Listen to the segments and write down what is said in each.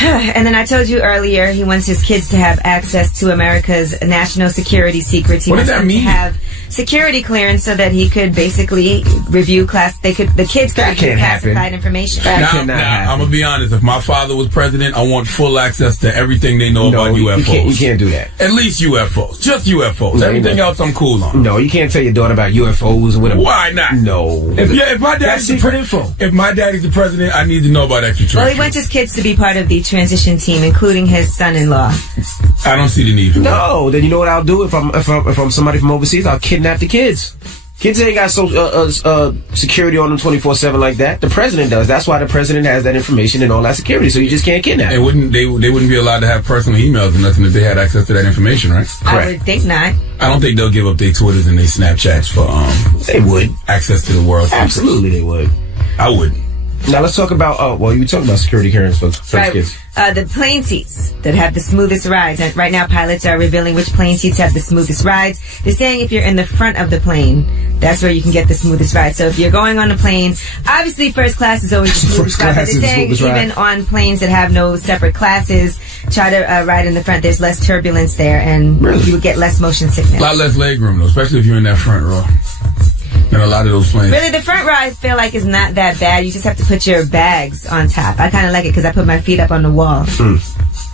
And then I told you earlier, he wants his kids to have access to America's national security secrets. He What does wants that them mean? to have security clearance so that he could basically review the kids could That review can't happen. classified information. That cannot happen. I'm gonna be honest. If my father was president, I want full access to everything they know about UFOs. You can't do that. At least UFOs, just UFOs. No, Everything you else, I'm cool on. No, you can't tell your daughter about UFOs or whatever. Why not? No. If my daddy's secret info. If my daddy's the president, I need to know about extraterrestrials. Well, he wants his kids to be part of the transition team, including his son-in-law. I don't see the need for that. No, then you know what I'll do if I'm somebody from overseas? I'll kidnap the kids. Kids ain't got security on them 24/7 like that. The president does. That's why the president has that information and all that security. So you just can't kidnap. They wouldn't be allowed to have personal emails or nothing if they had access to that information, right? I would think not. I don't think they'll give up their Twitters and their Snapchats for They would. access to the world. Absolutely, they would. I wouldn't. Now let's talk about. You were talking about security clearance for Right. kids. The plane seats that have the smoothest rides. And right now, pilots are revealing which plane seats have the smoothest rides. They're saying if you're in the front of the plane, that's where you can get the smoothest ride. So if you're going on a plane, obviously first class is always the smoothest ride. But class is the they're saying smoothest even ride. on planes that have no separate classes, try to ride in the front. There's less turbulence there, and you would get less motion A sickness. lot less leg room, though, especially if you're in that front row. And a lot of those planes. Really, the front row I feel like is not that bad. You just have to put your bags on top. I kind of like it because I put my feet up on the wall.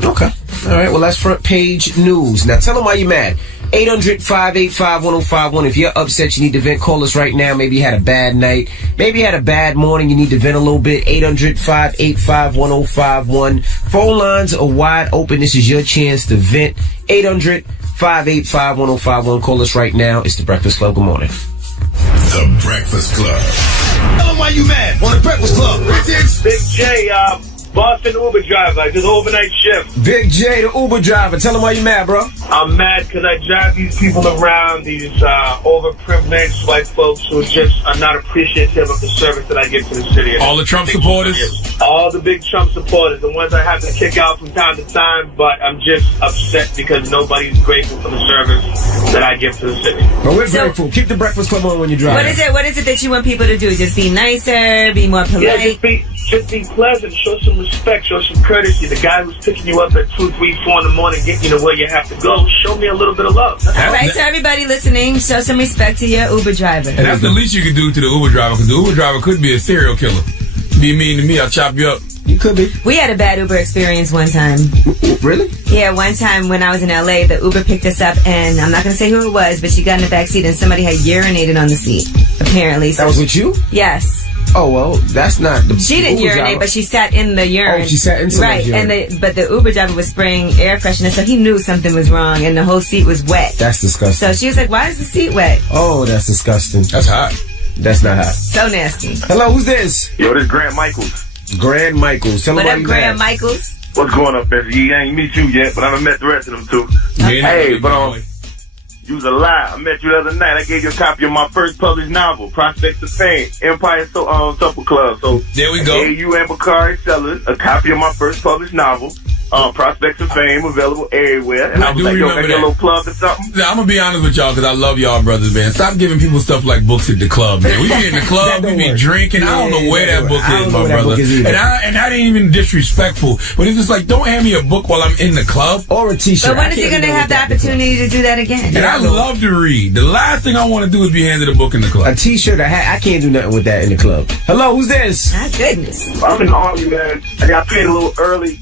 Okay. All right. Well, that's front page news. Now tell them why you're mad. 800-585-1051. If you're upset, you need to vent. Call us right now. Maybe you had a bad night. Maybe you had a bad morning. You need to vent a little bit. 800-585-1051. Phone lines are wide open. This is your chance to vent. 800-585-1051. Call us right now. It's The Breakfast Club. Good morning. The Breakfast Club. Tell them why you mad on the Breakfast Club, bitches. Big J, Boston Uber driver. I did overnight shift. Big J, the Uber driver. Tell them why you mad, bro. I'm mad because I drive these people around, these overprivileged white folks who just are not appreciative of the service that I give to the city. All the Trump supporters? All the big Trump supporters, the ones I have to kick out from time to time, but I'm just upset because nobody's grateful for the service that I give to the city. But we're So- grateful. Keep the Breakfast Club on when you drive. What is it? What is it that you want people to do? Just be nicer, be more Yeah, polite. just be pleasant, show some respect, show some courtesy. The guy who's picking you up at 2, 3, 4 in the morning, getting you to where you have to go, show me a little bit of love. That's all. All right, so everybody listening, show some respect to your Uber driver. And that's the least you could do to the Uber driver, because the Uber driver could be a serial killer. Be mean to me, I'll chop you up. You could be. We had a bad Uber experience one time. Really? Yeah, one time when I was in LA, the Uber picked us up, and I'm not going to say who it was, but she got in the back seat, and somebody had urinated on the seat, apparently. So That was with you? yes. Oh, well, that's not the She didn't Uber urinate, driver. but she sat in the urine. Oh, she sat in somebody's right, urine. but the Uber driver was spraying air freshener, so he knew something was wrong, and the whole seat was wet. That's disgusting. So she was like, "Why is the seat wet?" Oh, that's disgusting. That's hot. That's not hot. So nasty. Hello, who's this? Yo, this is Grant Michaels. Grand Michaels. Tell What them why up, you Graham mad. Michaels? What's going on, Bessie? I ain't meet you yet, but I done met the rest of them too. Hey, but you was a lie. I met you the other night. I gave you a copy of my first published novel, Prospects of Fame, Empire Supper Club. So There we I go. gave you and Bakari Sellers a copy of my first published novel, Prospects of Fame, available everywhere. And I I was do like, yo, remember can I get a that. little plug or something? Yeah, I'm gonna be honest with y'all because I love y'all brothers, man. Stop giving people stuff like books at the club, man. We be in the club, That we don't be work. drinking. I don't know Yeah, where that that don't book work. I is, don't know my where that brother. book is either. And that ain't even disrespectful, but it's just like, don't hand me a book while I'm in the club. Or a t-shirt. But when I is he can't going to even have the know what that opportunity to do that again? And I love to read. The last thing I want to do is be handed a book in the is. club. A t-shirt, a hat. I can't do nothing with that in the club. Hello, who's this? My goodness. I'm in the Army, man. I got paid a little early.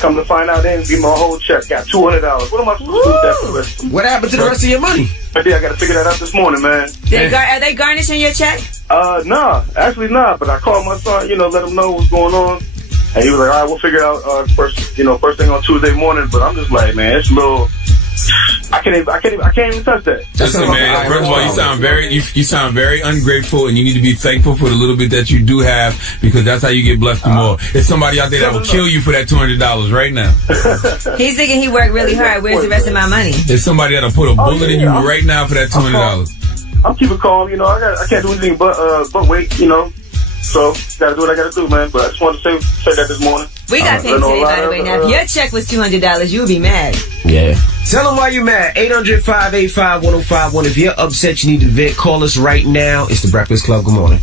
Come to find out, they didn't give me my whole check. Got $200. What am I supposed to do with that for the rest of What happened to the rest of your money? I got to figure that out this morning, man. Are they garnishing your check? Nah, actually not. But I called my son, let him know what's going on. And he was like, all right, we'll figure it out first thing on Tuesday morning. But I'm just like, man, it's a little. I can't even touch that. Listen, man. First of all, you sound very ungrateful, and you need to be thankful for the little bit that you do have, because that's how you get blessed more. There's somebody out there that will kill you for that $200 right now. He's thinking he worked really hard. Where's the rest of my money? There's somebody that'll put a bullet in you right now for that $200. I'm keeping calm, I can't do anything but wait, So gotta do what I gotta do, man. But I just wanted to say that this morning. We got paid today, by the way. Now, if your check was $200, you would be mad. Yeah. Tell them why you mad. 800-585-1051. If you're upset, you need to vent. Call us right now. It's The Breakfast Club. Good morning.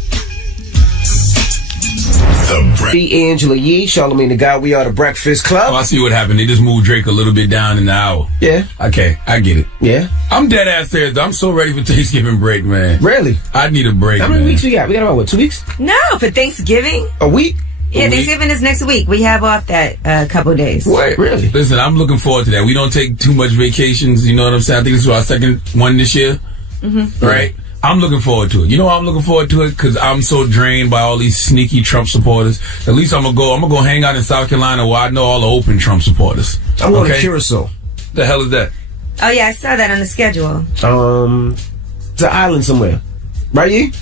Angela Yee, Charlamagne the God. We are the Breakfast Club. Oh, I see what happened. They just moved Drake a little bit down in the hour. Yeah. Okay, I get it. Yeah. I'm dead ass serious. I'm so ready for Thanksgiving break, man. Really? I need a break. How many weeks we got? We got about, what, 2 weeks? No, for Thanksgiving. A week? Yeah, Thanksgiving is next week. We have off that couple days. What? Really? Listen, I'm looking forward to that. We don't take too much vacations. You know what I'm saying? I think this is our second one this year. Mm-hmm. Right? I'm looking forward to it. You know why I'm looking forward to it? Because I'm so drained by all these sneaky Trump supporters. At least I'm gonna go hang out in South Carolina where I know all the open Trump supporters. I'm going to Curacao. The hell is that? Oh yeah, I saw that on the schedule. It's an island somewhere. Right, Yee?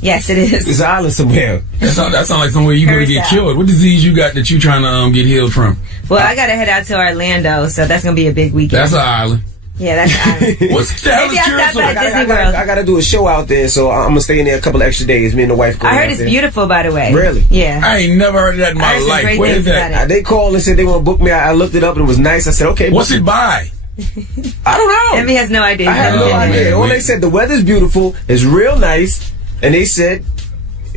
Yes, it is. It's an island somewhere. That sounds like somewhere you're going to get killed. What disease you got that you trying to get healed from? Well, I got to head out to Orlando, so that's going to be a big weekend. That's an island. Yeah, that's an island. What's the hell is Curacao? I got to do a show out there, so I'm going to stay in there a couple extra days. Me and the wife go I heard it's beautiful, by the way. Really? Yeah. I ain't never heard of that in my life. What is that? They called and said they want to book me. I looked it up and it was nice. I said, okay. What's it by? I don't know. Emmy has no idea. I have no idea. All they said, the weather's beautiful, it's real nice, and they said,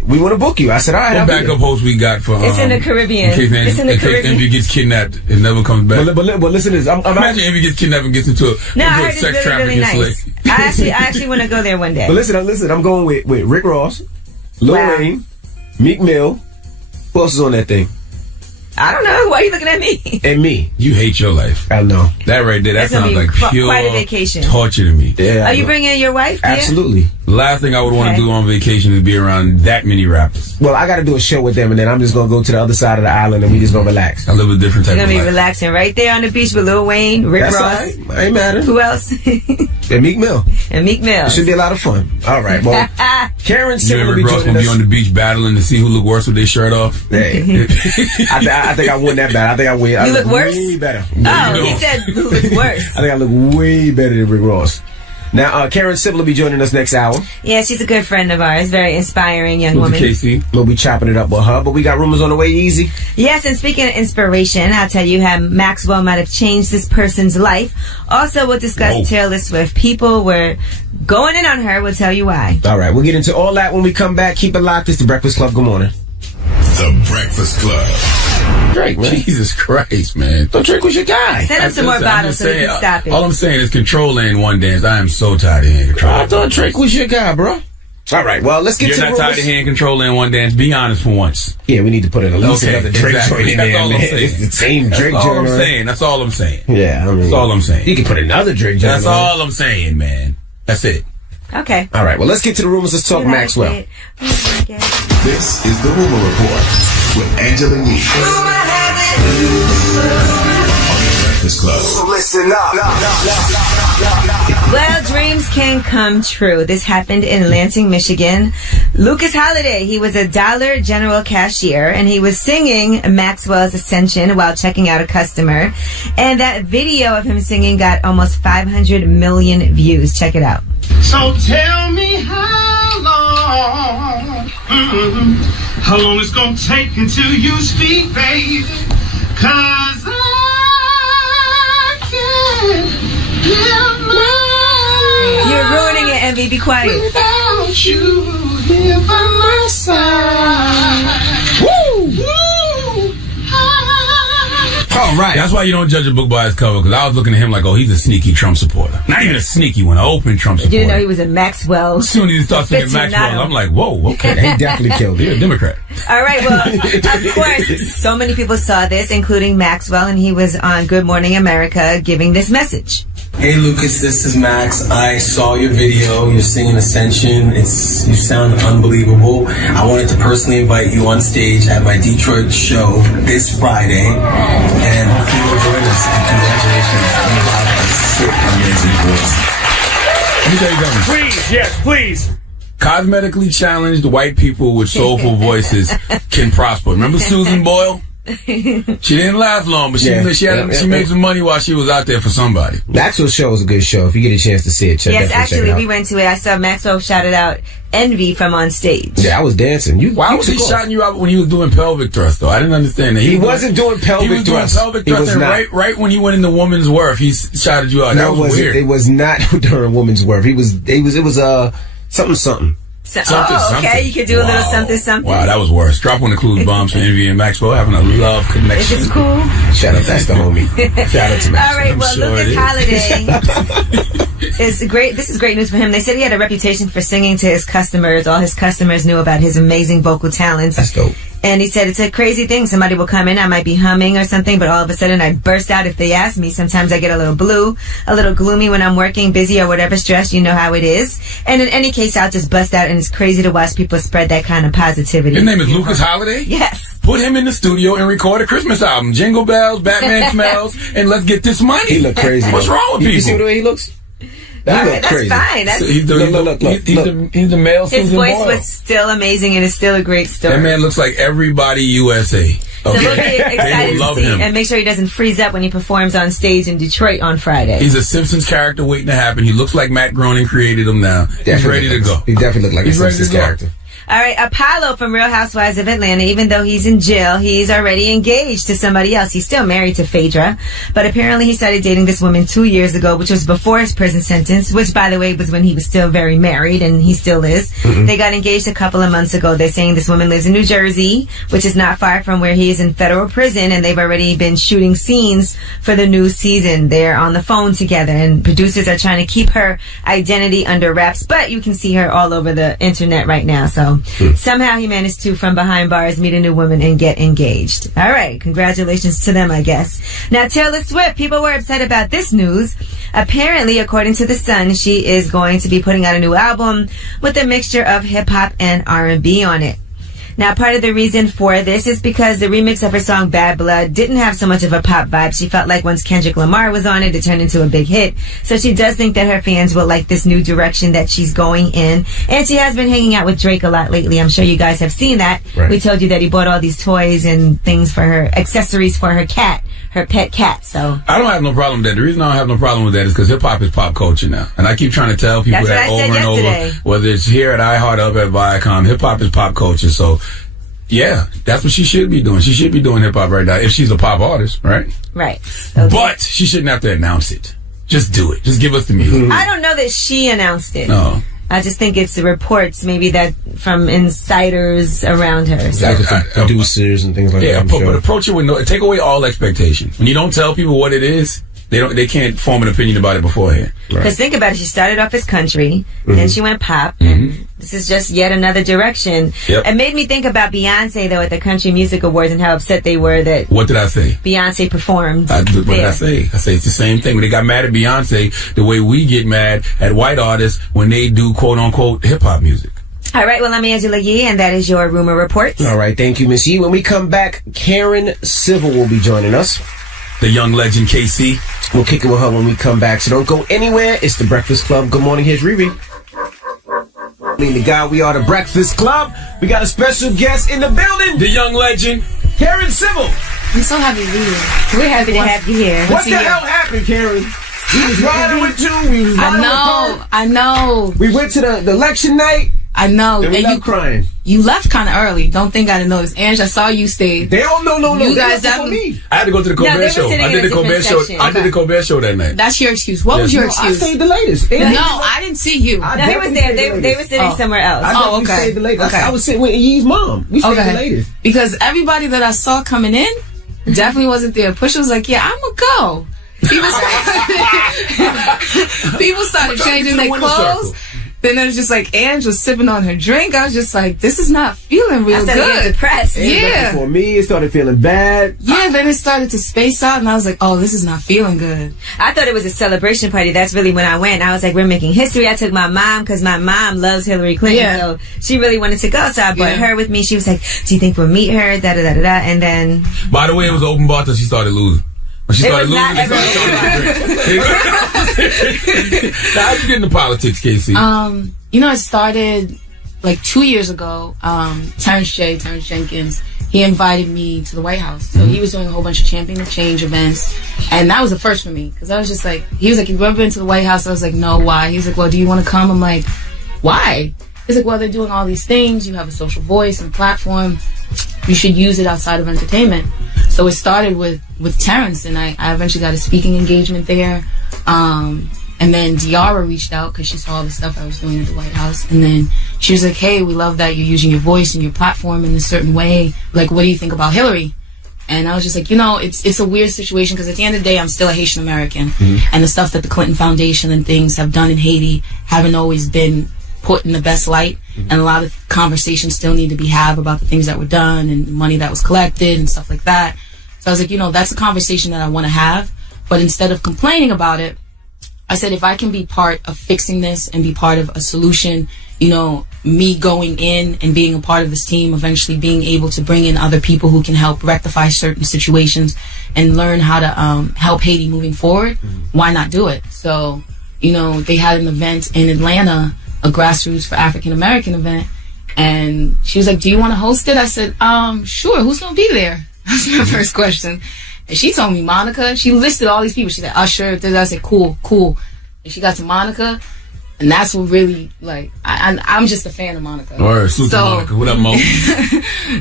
we want to book you. I said, all right. What backup host we got for? It's in the Caribbean. In case Envy gets kidnapped and never comes back. But listen to this. Imagine Envy gets kidnapped and gets into a I heard it's really nice. I actually want to go there one day. But listen. I'm going with Rick Ross, Lil Wayne, Meek Mill. Who else is on that thing? I don't know. Why are you looking at me? And me. You hate your life. I know. That right there, that sounds like pure quite a vacation. Torture to me. Yeah, are you bringing your wife? Absolutely. The last thing I would want to do on vacation is be around that many rappers. Well, I got to do a show with them, and then I'm just going to go to the other side of the island, and we just going to relax. I live a different type of life. You're going to be relaxing right there on the beach with Lil Wayne, Rick Ross. Right. I ain't mad at Who else? And Meek Mill. It should be a lot of fun. All right. Well, Karen Civil will be Rick Ross going to be on the beach battling to see who look worse with their shirt off. Hey. I think I won that battle. I think I win. You look worse? Way better. Oh, he said who looks worse. I think I look way better than Rick Ross. Now, Karen Civil will be joining us next hour. Yeah, she's a good friend of ours. Very inspiring young woman. KC. We'll be chopping it up with her, but we got rumors on the way, Easy. Yes, and speaking of inspiration, I'll tell you how Maxwell might have changed this person's life. Also, we'll discuss Taylor Swift. People were going in on her. We'll tell you why. All right, we'll get into all that when we come back. Keep it locked. It's The Breakfast Club. Good morning. The Breakfast Club. Drake, man. Jesus Christ, man. So Drake was your guy. Send him some more bottles so he can stop it. All I'm saying is Control and One Dance. I am so tired of hearing Control. I thought Drake was your guy, bro. All right, well, let's get to the rumors. You're not tired of hearing Control and One Dance. Be honest for once. Yeah, we need to put in at least another Drake joint in there. That's all I'm saying. It's the same Drake joint. That's all I'm saying. Yeah, I mean. That's all I'm saying. You can put another Drake joint. That's all I'm saying, man. That's it. Okay. All right, well, let's get to the rumors. Let's talk Maxwell. This is the Rumor Report with Angela Yee. Breakfast Club. So listen up. Well, dreams can come true. This happened in Lansing, Michigan. Lucas Holiday, he was a Dollar General cashier, and he was singing Maxwell's Ascension while checking out a customer. And that video of him singing got almost 500 million views. Check it out. So tell me how long it's gonna take until you speak, baby, 'cause I can't live my You're ruining it, Envy. Be quiet. without you here by my side. Woo! All right. That's why you don't judge a book by its cover, because I was looking at him like, oh, he's a sneaky Trump supporter. Not even a sneaky one, an open Trump supporter. You didn't know he was a Maxwell. As soon as he starts singing Maxwell, I'm like, whoa, okay. They definitely killed You're a Democrat. All right, well, of course, so many people saw this, including Maxwell, and he was on Good Morning America giving this message. Hey Lucas, this is Max. I saw your video. You're singing Ascension. You sound unbelievable. I wanted to personally invite you on stage at my Detroit show this Friday, and hopefully you'll join us. And congratulations, you have a sick, amazing voice. Let me tell you something. Please, yes, please. Cosmetically challenged white people with soulful voices can prosper. Remember Susan Boyle? She didn't last long, but she made some money while she was out there for somebody. Maxwell's show is a good show. If you get a chance to see it, check it out. We went to it. I saw Maxwell shouted out Envy from on stage. Yeah, I was dancing. Why was he shouting you out when he was doing pelvic thrust, though? I didn't understand that. He wasn't doing pelvic thrust. And right when he went into woman's worth, he shouted you out. That was weird. It was not during woman's worth. It was something. Okay, you could do a little something, something. Wow, that was worse. Drop on the clues bombs for Envy and Maxwell having a love connection. Is this cool? Shout out, that's the homie. Shout out to Max. All right, well, sure Lucas it is. Holiday is great. This is great news for him. They said he had a reputation for singing to his customers. All his customers knew about his amazing vocal talents. That's dope. And he said it's a crazy thing. Somebody will come in, I might be humming or something, but all of a sudden I burst out if they ask me. Sometimes I get a little blue, a little gloomy when I'm working, busy or whatever, stressed. You know how it is. And in any case, I'll just bust out, and it's crazy to watch people spread that kind of positivity. His name is Lucas Holiday? Yes. Put him in the studio and record a Christmas album. Jingle bells, Batman smells, and let's get this money. He look crazy. What's wrong with people? You see the way he looks? All That right, look that's crazy. fine. That's, He's the male his Susan voice Boyle. was still amazing, and it's still a great story. That man looks like everybody USA. So we'll be They excited will to love see him. and make sure he doesn't freeze up when he performs on stage in Detroit on Friday. He's a Simpsons character waiting to happen. He looks like Matt Groening created him now. He's ready to go. He definitely looked like He's a ready to Simpsons go. character. All right, Apollo from Real Housewives of Atlanta, even though he's in jail, he's already engaged to somebody else. He's still married to Phaedra, but apparently he started dating this woman 2 years ago, which was before his prison sentence, which, by the way, was when he was still very married, and he still is. They got engaged a couple of months ago. They're saying this woman lives in New Jersey, which is not far from where he is in federal prison, and they've already been shooting scenes for the new season. They're on the phone together, and producers are trying to keep her identity under wraps, but you can see her all over the internet right now, so somehow he managed to, from behind bars, meet a new woman and get engaged. All right, congratulations to them, I guess. Now, Taylor Swift, people were upset about this news. Apparently, according to The Sun, she is going to be putting out a new album with a mixture of hip-hop and R&B on it. Now, part of the reason for this is because the remix of her song Bad Blood didn't have so much of a pop vibe. She felt like once Kendrick Lamar was on it, it turned into a big hit. So she does think that her fans will like this new direction that she's going in. And she has been hanging out with Drake a lot lately. I'm sure you guys have seen that. Right. We told you that he bought all these toys and things for her, accessories for her cat, her pet cat. So I don't have no problem with that. The reason I don't have no problem with that is because hip-hop is pop culture now. And I keep trying to tell people That's that what I over said and yesterday. over, whether it's here at iHeart up at Viacom, hip-hop is pop culture. So, yeah, that's what she should be doing. She should be doing hip-hop right now if she's a pop artist, right? right. Okay. But she shouldn't have to announce it. Just do it. Just give us the music. I don't know that she announced it. No. I just think it's the reports, maybe that from insiders around her. So. Like the producers and things like Yeah, that. I'm but sure. approach it with no. Take away all expectation. When you don't tell people what it is, they can't form an opinion about it beforehand. Because think about it, she started off as country, then she went pop, and this is just yet another direction. Yep. It made me think about Beyonce, though, at the Country Music Awards and how upset they were that What did I say? Beyonce performed What did there. I say? I say it's the same thing. When they got mad at Beyonce, the way we get mad at white artists when they do quote unquote hip hop music. All right, well, I'm Angela Yee, and that is your Rumor Report. All right, thank you, Miss Yee. When we come back, Karen Civil will be joining us. The young legend KC. We'll kick it with her when we come back, so don't go anywhere. It's The Breakfast Club. Good morning, here's Riri. The guy, we are The Breakfast Club. We got a special guest in the building. The young legend. Karen Civil. I'm so happy to be here. We're happy to have you here. What the hell happened, Karen? We was riding with you. We was riding with her. I know. We went to the election night. I know. And we left crying. You left kind of early. Don't think I didn't notice. Ange, I saw you stay. They don't know. You guys They left before definitely. me. I had to go to the No, they Colbert were show. sitting I in did a the Colbert different show. section. I did the Colbert show that night. That's your excuse. What was your I excuse? stayed the latest. No, I didn't see you. I No, he was definitely there. stayed the They were latest. sitting somewhere else. I definitely okay. stayed the latest. Okay. I was sitting with Yee's mom. We stayed the latest. Because everybody that I saw coming in definitely wasn't there. Push was like, yeah, I'm going to go. People started changing their clothes. Then it was just like Ange was sipping on her drink. I was just like, this is not feeling real I started getting good. depressed. Yeah. For me, it started feeling bad. Yeah, then it started to space out, and I was like, oh, this is not feeling good. I thought it was a celebration party. That's really when I went. I was like, we're making history. I took my mom because my mom loves Hillary Clinton. Yeah. So she really wanted to go. So I brought Yeah. her with me. She was like, do you think we'll meet her? Da-da-da-da-da. And then By the way, it was open bar till she started losing. When she It started was not losing, they started drink. How you get into politics, KC? You know, it started like 2 years ago. Terrence Jenkins, he invited me to the White House. So he was doing a whole bunch of Champion of Change events. And that was the first for me. Because I was just like, he was like, have you ever been to the White House? I was like, no, why? He was like, well, do you want to come? I'm like, why? He's like, well, they're doing all these things. You have a social voice and platform. You should use it outside of entertainment. So it started with Terrence, and I eventually got a speaking engagement there. And then Diara reached out because she saw all the stuff I was doing at the White House. And then she was like, hey, we love that you're using your voice and your platform in a certain way. Like, what do you think about Hillary? And I was just like, it's a weird situation because at the end of the day, I'm still a Haitian American. And the stuff that the Clinton Foundation and things have done in Haiti haven't always been put in the best light. And a lot of conversations still need to be had about the things that were done and the money that was collected and stuff like that. So I was like, that's a conversation that I want to have. But instead of complaining about it, I said, if I can be part of fixing this and be part of a solution, me going in and being a part of this team, eventually being able to bring in other people who can help rectify certain situations and learn how to help Haiti moving forward, why not do it? So, they had an event in Atlanta, a Grassroots for African American event, and she was like, do you want to host it? I said, sure, who's going to be there? That's my first question. And she told me Monica. She listed all these people. She said, Usher. I said, cool. And she got to Monica, and that's what really, I'm just a fan of Monica. All right, salute to Monica. What up, Mo?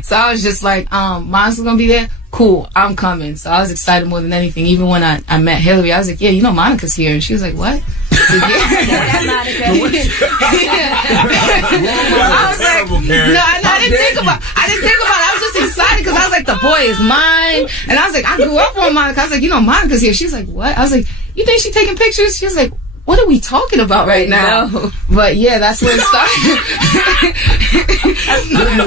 So I was just like, Monica's going to be there? Cool, I'm coming. So I was excited more than anything. Even when I met Hillary, I was like, yeah, Monica's here. And she was like, what? I was like, no, I didn't think about it. I was just excited because I was like, the boy is mine. And I was like, I grew up on Monica. I was like, Monica's here. She was like, what? I was like, you think she's taking pictures? She was like, what are we talking about right now? No. But yeah, that's where it started. A lot of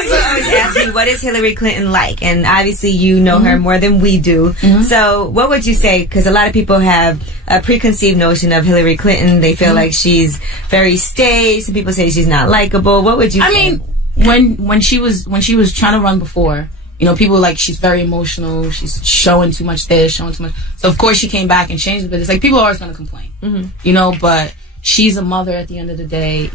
people always ask me, what is Hillary Clinton like? And obviously you know her more than we do. So what would you say? Because a lot of people have a preconceived notion of Hillary Clinton. They feel like she's very staged. Some people say she's not likable. What would you say? I mean, when she was trying to run before, people were like, she's very emotional, she's showing too much this, showing too much. So of course she came back and changed it, but it's like people are always going to complain. But she's a mother at the end of the day.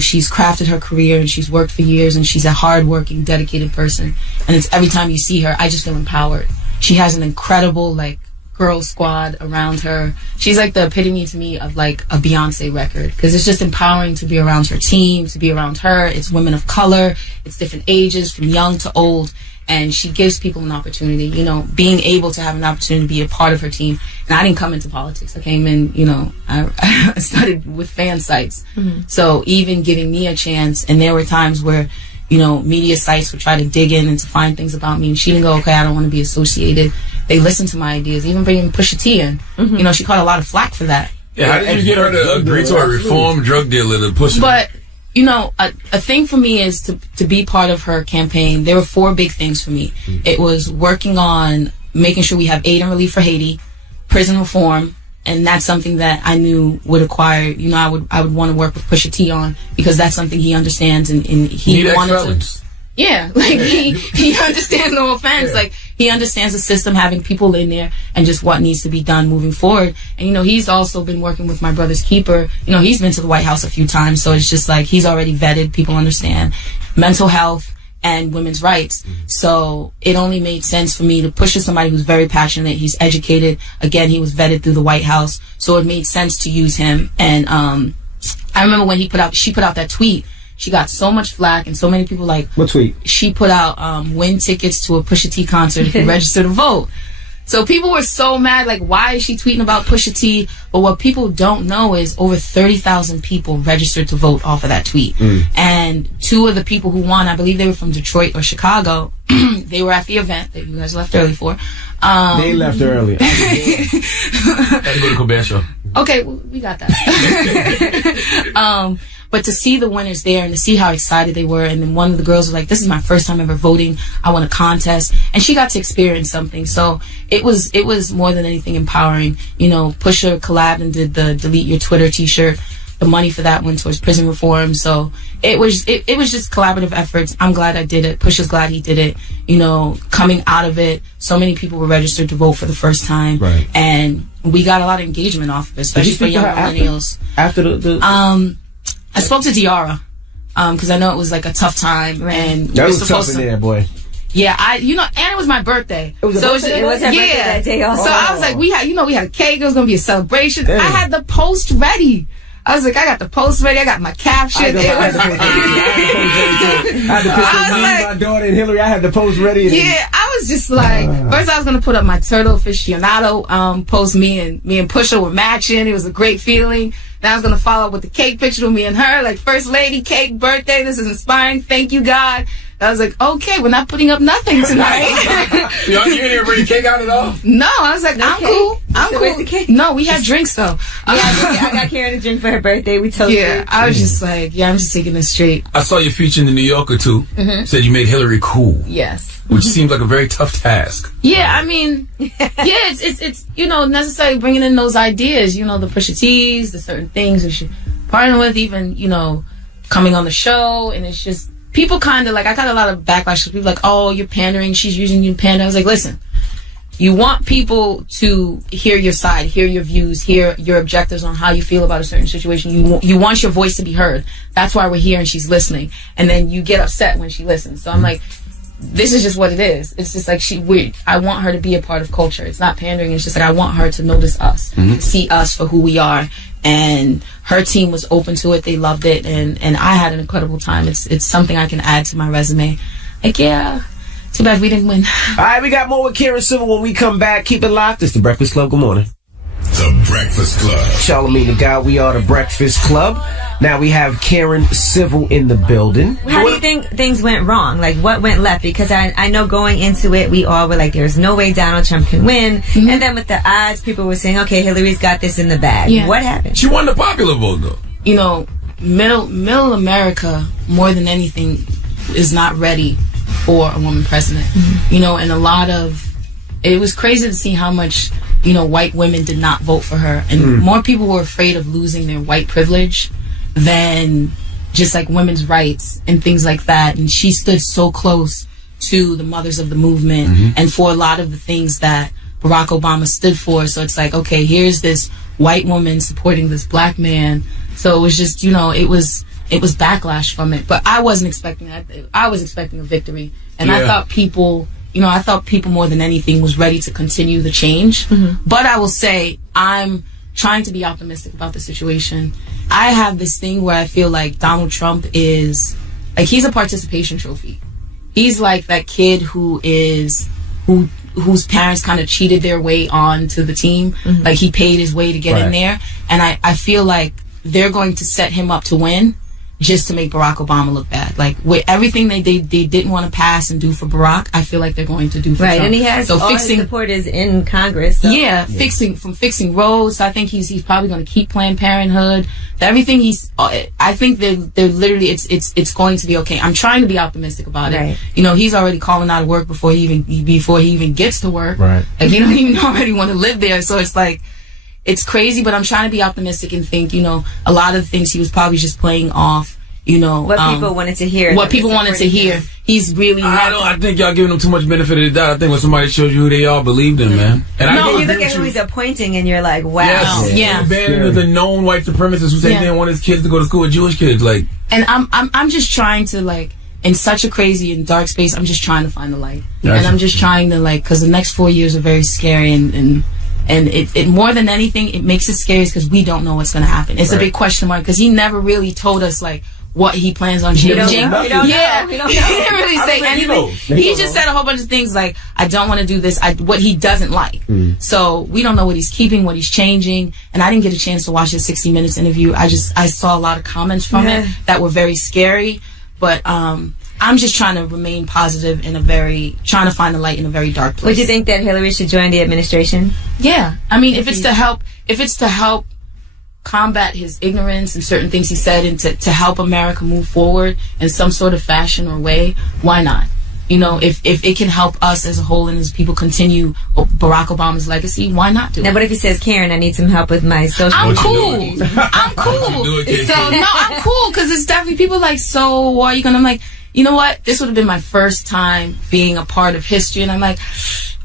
She's crafted her career and she's worked for years and she's a hardworking, dedicated person. And it's every time you see her, I just feel empowered. She has an incredible, girl squad around her. She's like the epitome to me of a Beyonce record, because it's just empowering to be around her team, to be around her. It's women of color, it's different ages, from young to old. And she gives people an opportunity, being able to have an opportunity to be a part of her team. And I didn't come into politics. I came in, I started with fan sites. So even giving me a chance, and there were times where, media sites would try to dig in and to find things about me. And she didn't go, okay, I don't want to be associated. They listened to my ideas, even bringing Pusha T in. She caught a lot of flack for that. Yeah, how did you get her to agree to a reformed drug dealer to push it? But a thing for me is to be part of her campaign. There were 4 big things for me. It was working on making sure we have aid and relief for Haiti, prison reform, and that's something that I knew would acquire. I would want to work with Pusha T on, because that's something he understands and he wanted to. Yeah, he understands, no offense, he understands the system, having people in there, and just what needs to be done moving forward. And he's also been working with my brother's keeper. He's been to the White House a few times, so it's just he's already vetted. People understand mental health and women's rights. So it only made sense for me to push to somebody who's very passionate. He's educated. Again, he was vetted through the White House, so it made sense to use him. And I remember when she put out that tweet. She got so much flack, and so many people what tweet? She put out win tickets to a Pusha T concert if you register to vote. So people were so mad, why is she tweeting about Pusha T? But what people don't know is over 30,000 people registered to vote off of that tweet. And 2 of the people who won, I believe they were from Detroit or Chicago, they were at the event that you guys left early for. They left early. Had to go to Colbert Show. Okay, well, we got that. But to see the winners there and to see how excited they were, and then one of the girls was like, this is my first time ever voting, I want a contest, and she got to experience something. So it was more than anything empowering. Pusha collabed and did the Delete Your Twitter t-shirt. The money for that went towards prison reform. So it was just collaborative efforts. I'm glad I did it. Pusha's glad he did it. Coming out of it, so many people were registered to vote for the first time. Right. And we got a lot of engagement off of it, especially for young millennials. After the I spoke to Diara, because I know it was a tough time, and that was tough in there, boy. Yeah, and it was my birthday. It was her birthday that day also. So I was like, we had a cake. It was gonna be a celebration. Damn. I had the post ready. I was like, I got the post ready. I got my caption. I had the picture of me, my daughter, and Hillary. I had the post ready. Yeah, I I was just like, first I was gonna put up my turtle aficionado post. Me and Pusha were matching. It was a great feeling. Then I was gonna follow up with the cake picture with me and her, like first lady, cake, birthday. This is inspiring. Thank you, God. I was like, okay, we're not putting up nothing tonight. You didn't bring cake out at all? No, I was like, I'm cool. I'm cool. Where's the cake? No, we had drinks though. I got Karen a drink for her birthday. We toasted. Yeah, I was just like, I'm just taking this straight. I saw your feature in the New Yorker too. Said you made Hillary cool. Yes. Which seems like a very tough task. Yeah, I mean, it's necessarily bringing in those ideas, the Pusha T's, the certain things we should partner with, even, coming on the show, and it's just, people kind of like, I got a lot of backlash. People like, oh, you're pandering, she's using you to pander. I was like, listen, you want people to hear your side, hear your views, hear your objectives on how you feel about a certain situation. You want your voice to be heard. That's why we're here and she's listening. And then you get upset when she listens. So I'm like, this is just what it is. It's just like I want her to be a part of culture. It's not pandering. It's just like I want her to notice us, see us for who we are. And her team was open to it. They loved it, and I had an incredible time. It's something I can add to my resume. Like, yeah, too bad we didn't win. All right, we got more with Karen Civil when we come back. Keep it locked. It's The Breakfast Club. Good morning. The Breakfast Club. Charlamagne the God. We are The Breakfast Club. Now we have Karen Civil in the building. How do you think things went wrong? Like, what went left? Because I know going into it, we all were like, there's no way Donald Trump can win. And then with the odds, people were saying, okay, Hillary's got this in the bag. Yeah. What happened? She won the popular vote, though. Middle America, more than anything, is not ready for a woman president. And a lot of, it was crazy to see how much, white women did not vote for her. And more people were afraid of losing their white privilege than just like women's rights and things like that. And she stood so close to the mothers of the movement and for a lot of the things that Barack Obama stood for. So it's like, okay, here's this white woman supporting this black man. So it was just, it was backlash from it. But I wasn't expecting that. I was expecting a victory. And I thought people more than anything was ready to continue the change. But I will say, I'm trying to be optimistic about the situation. I have this thing where I feel like Donald Trump is, like, he's a participation trophy. He's like that kid whose parents kind of cheated their way on to the team. Like, he paid his way to get in there. And I feel like they're going to set him up to win just to make Barack Obama look bad. Like, with everything they didn't want to pass and do for Barack, I feel like they're going to do for Trump. And he has all his supporters in Congress. So. Yeah, fixing roads. I think he's probably going to keep Planned Parenthood. Everything I think they're literally, it's going to be okay. I'm trying to be optimistic about it. He's already calling out of work before he even gets to work. Right. Like, he don't even already want to live there. So it's like, it's crazy, but I'm trying to be optimistic and think, a lot of the things he was probably just playing off, what people wanted to hear. What people wanted to hear. He's really I think y'all giving them too much benefit of the doubt. I think when somebody shows you who they are, believe them, man. And you look at who he's appointing and you're like, wow. Yes. Abandoning the known white supremacists who say they didn't want his kids to go to school with Jewish kids. Like, and I'm just trying to, like, in such a crazy and dark space, I'm just trying to find the light. And I'm just trying to, like, because the next 4 years are very scary and it more than anything, it makes it scary because we don't know what's going to happen. It's a big question mark because he never really told us, like, what he plans on changing. We don't know. He didn't really say anything. He just said a whole bunch of things like, I don't want to do this, what he doesn't like. So we don't know what he's keeping, what he's changing. And I didn't get a chance to watch his 60 Minutes interview. I saw a lot of comments from it that were very scary. But I'm just trying to remain positive trying to find the light in a very dark place. Would you think that Hillary should join the administration? Yeah. I mean, if it's to help combat his ignorance and certain things he said and to help America move forward in some sort of fashion or way, why not? If it can help us as a whole and as people continue Barack Obama's legacy, why not do it? Now, what if he says, Karen, I need some help with my social media? I'm cool. I'm cool because it's definitely people like, so are you going to, I'm like, you know what? This would have been my first time being a part of history. And I'm like,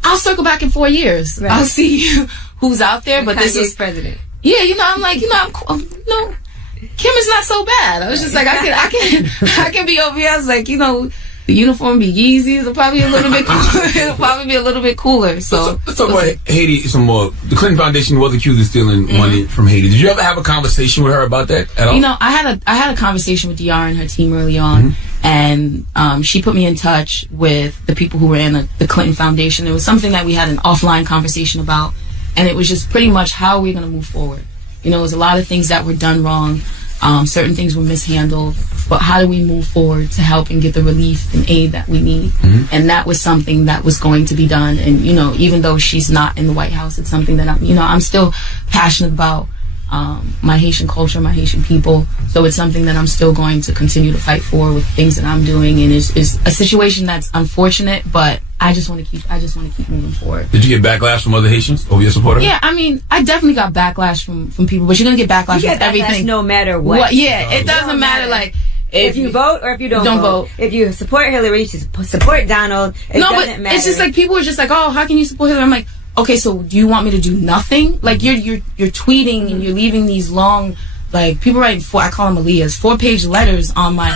I'll circle back in 4 years. Right. I'll see who's out there. But this is president. Yeah, I'm like, I'm cool. Kim is not so bad. I was just like, I can be over here. I was like, the uniform be Yeezys. It'll probably be a little bit cooler. It'll probably be a little bit cooler. So let's talk about Haiti some more. The Clinton Foundation was accused of stealing money from Haiti. Did you ever have a conversation with her about that at all? You know, I had a conversation with Diara and her team early on, and she put me in touch with the people who were in the Clinton Foundation. It was something that we had an offline conversation about, and it was just pretty much how are we going to move forward. You know, it was a lot of things that were done wrong. Certain things were mishandled, but how do we move forward to help and get the relief and aid that we need? And that was something that was going to be done. And, you know, even though she's not in the White House, it's something that I'm still passionate about my Haitian culture, my Haitian people. So it's something that I'm still going to continue to fight for with things that I'm doing. And it's a situation that's unfortunate, but I just want to keep moving forward. Did you get backlash from other Haitians over your support? Yeah, I mean, I definitely got backlash from people, but you're gonna get backlash with everything. No matter what. Yeah, it doesn't matter. Like if you vote or if you don't vote. If you support Hillary, you support Donald. It doesn't matter. It's just like people are just like, oh, how can you support Hillary? I'm like, okay, so do you want me to do nothing? Like you're tweeting and you're leaving these long. Like people writing I call them Aliyahs, 4-page letters on my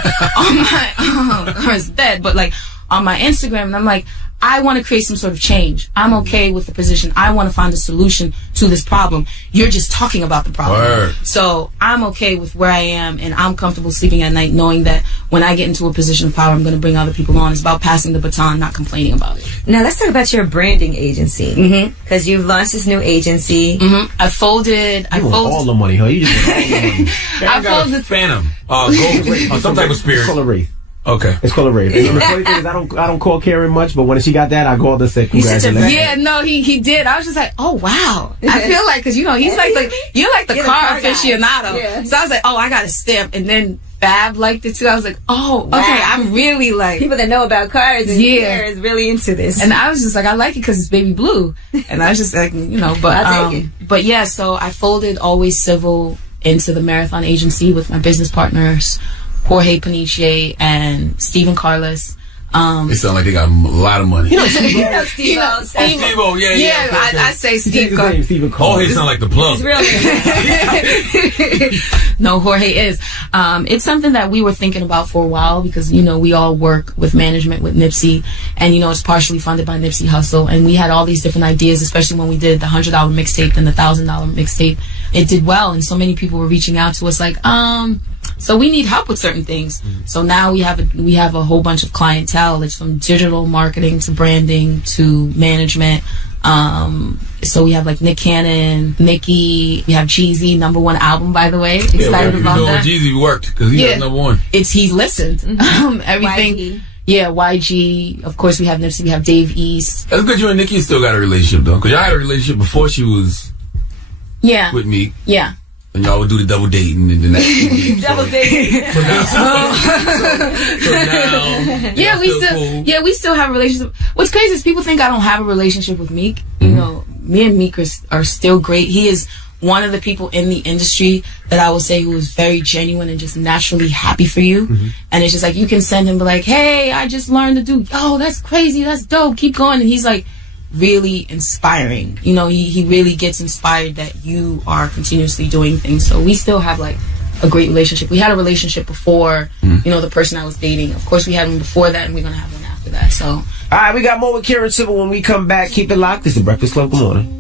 it's dead, but like on my Instagram, and I'm like, I want to create some sort of change. I'm okay with the position. I want to find a solution to this problem. You're just talking about the problem. Word. So I'm okay with where I am, and I'm comfortable sleeping at night knowing that when I get into a position of power, I'm going to bring other people on. It's about passing the baton, not complaining about it. Now let's talk about your branding agency, because you've launched this new agency. I folded all the money, huh? You just want all the money. I folded Phantom, Gold, some type of spirit. It's called a Wraith. Okay, it's called a Wraith. The funny thing is, I don't call Karen much, but when she got that, I called her and said congratulations. Yeah, no, he did. I was just like, oh wow. I feel like, because you know he's like you're like the car aficionado. Yeah. So I was like, oh, I got a stamp, and then Fab liked it too. I was like, oh, okay, I'm really like people that know about cars and Pierre is really into this. And I was just like, I like it because it's baby blue, and I was just like, you know, but yeah, so I folded Always Civil into the Marathon Agency with my business partners, Jorge Paniche and Stephen Carlos. They sound like they got a lot of money. You know Steve-O. Steve-O, yeah. I say Steve Carlos. Jorge sound like the plug. No, Jorge is. It's something that we were thinking about for a while because, you know, we all work with management with Nipsey, and, you know, it's partially funded by Nipsey Hussle, and we had all these different ideas, especially when we did the $100 mixtape and the $1,000 mixtape. It did well, and so many people were reaching out to us like, so we need help with certain things. So now we have a whole bunch of clientele. It's from digital marketing to branding to management. So we have like Nick Cannon, Nicki. We have Jeezy, #1 album, by the way. Excited about that. Jeezy worked because he got #1. He's listened. Everything. YG. Yeah, YG. Of course, we have Nipsey. We have Dave East. That's good. You and Nicki still got a relationship though, because y'all had a relationship before she was. with me. Yeah. And y'all would do the double dating and the next double dating. We still have a relationship. What's crazy is people think I don't have a relationship with Meek. You know, me and Meek are still great. He is one of the people in the industry that I would say who is very genuine and just naturally happy for you. And it's just like you can send him like, hey, I just learned to do. Oh, that's crazy. That's dope. Keep going. And he's like really inspiring. You know, he really gets inspired that you are continuously doing things. So we still have like a great relationship. We had a relationship before, you know, the person I was dating. Of course, we had one before that, and we're gonna have one after that. So, all right, we got more with Karen Civil when we come back. Keep it locked. It's the Breakfast Club. Good morning.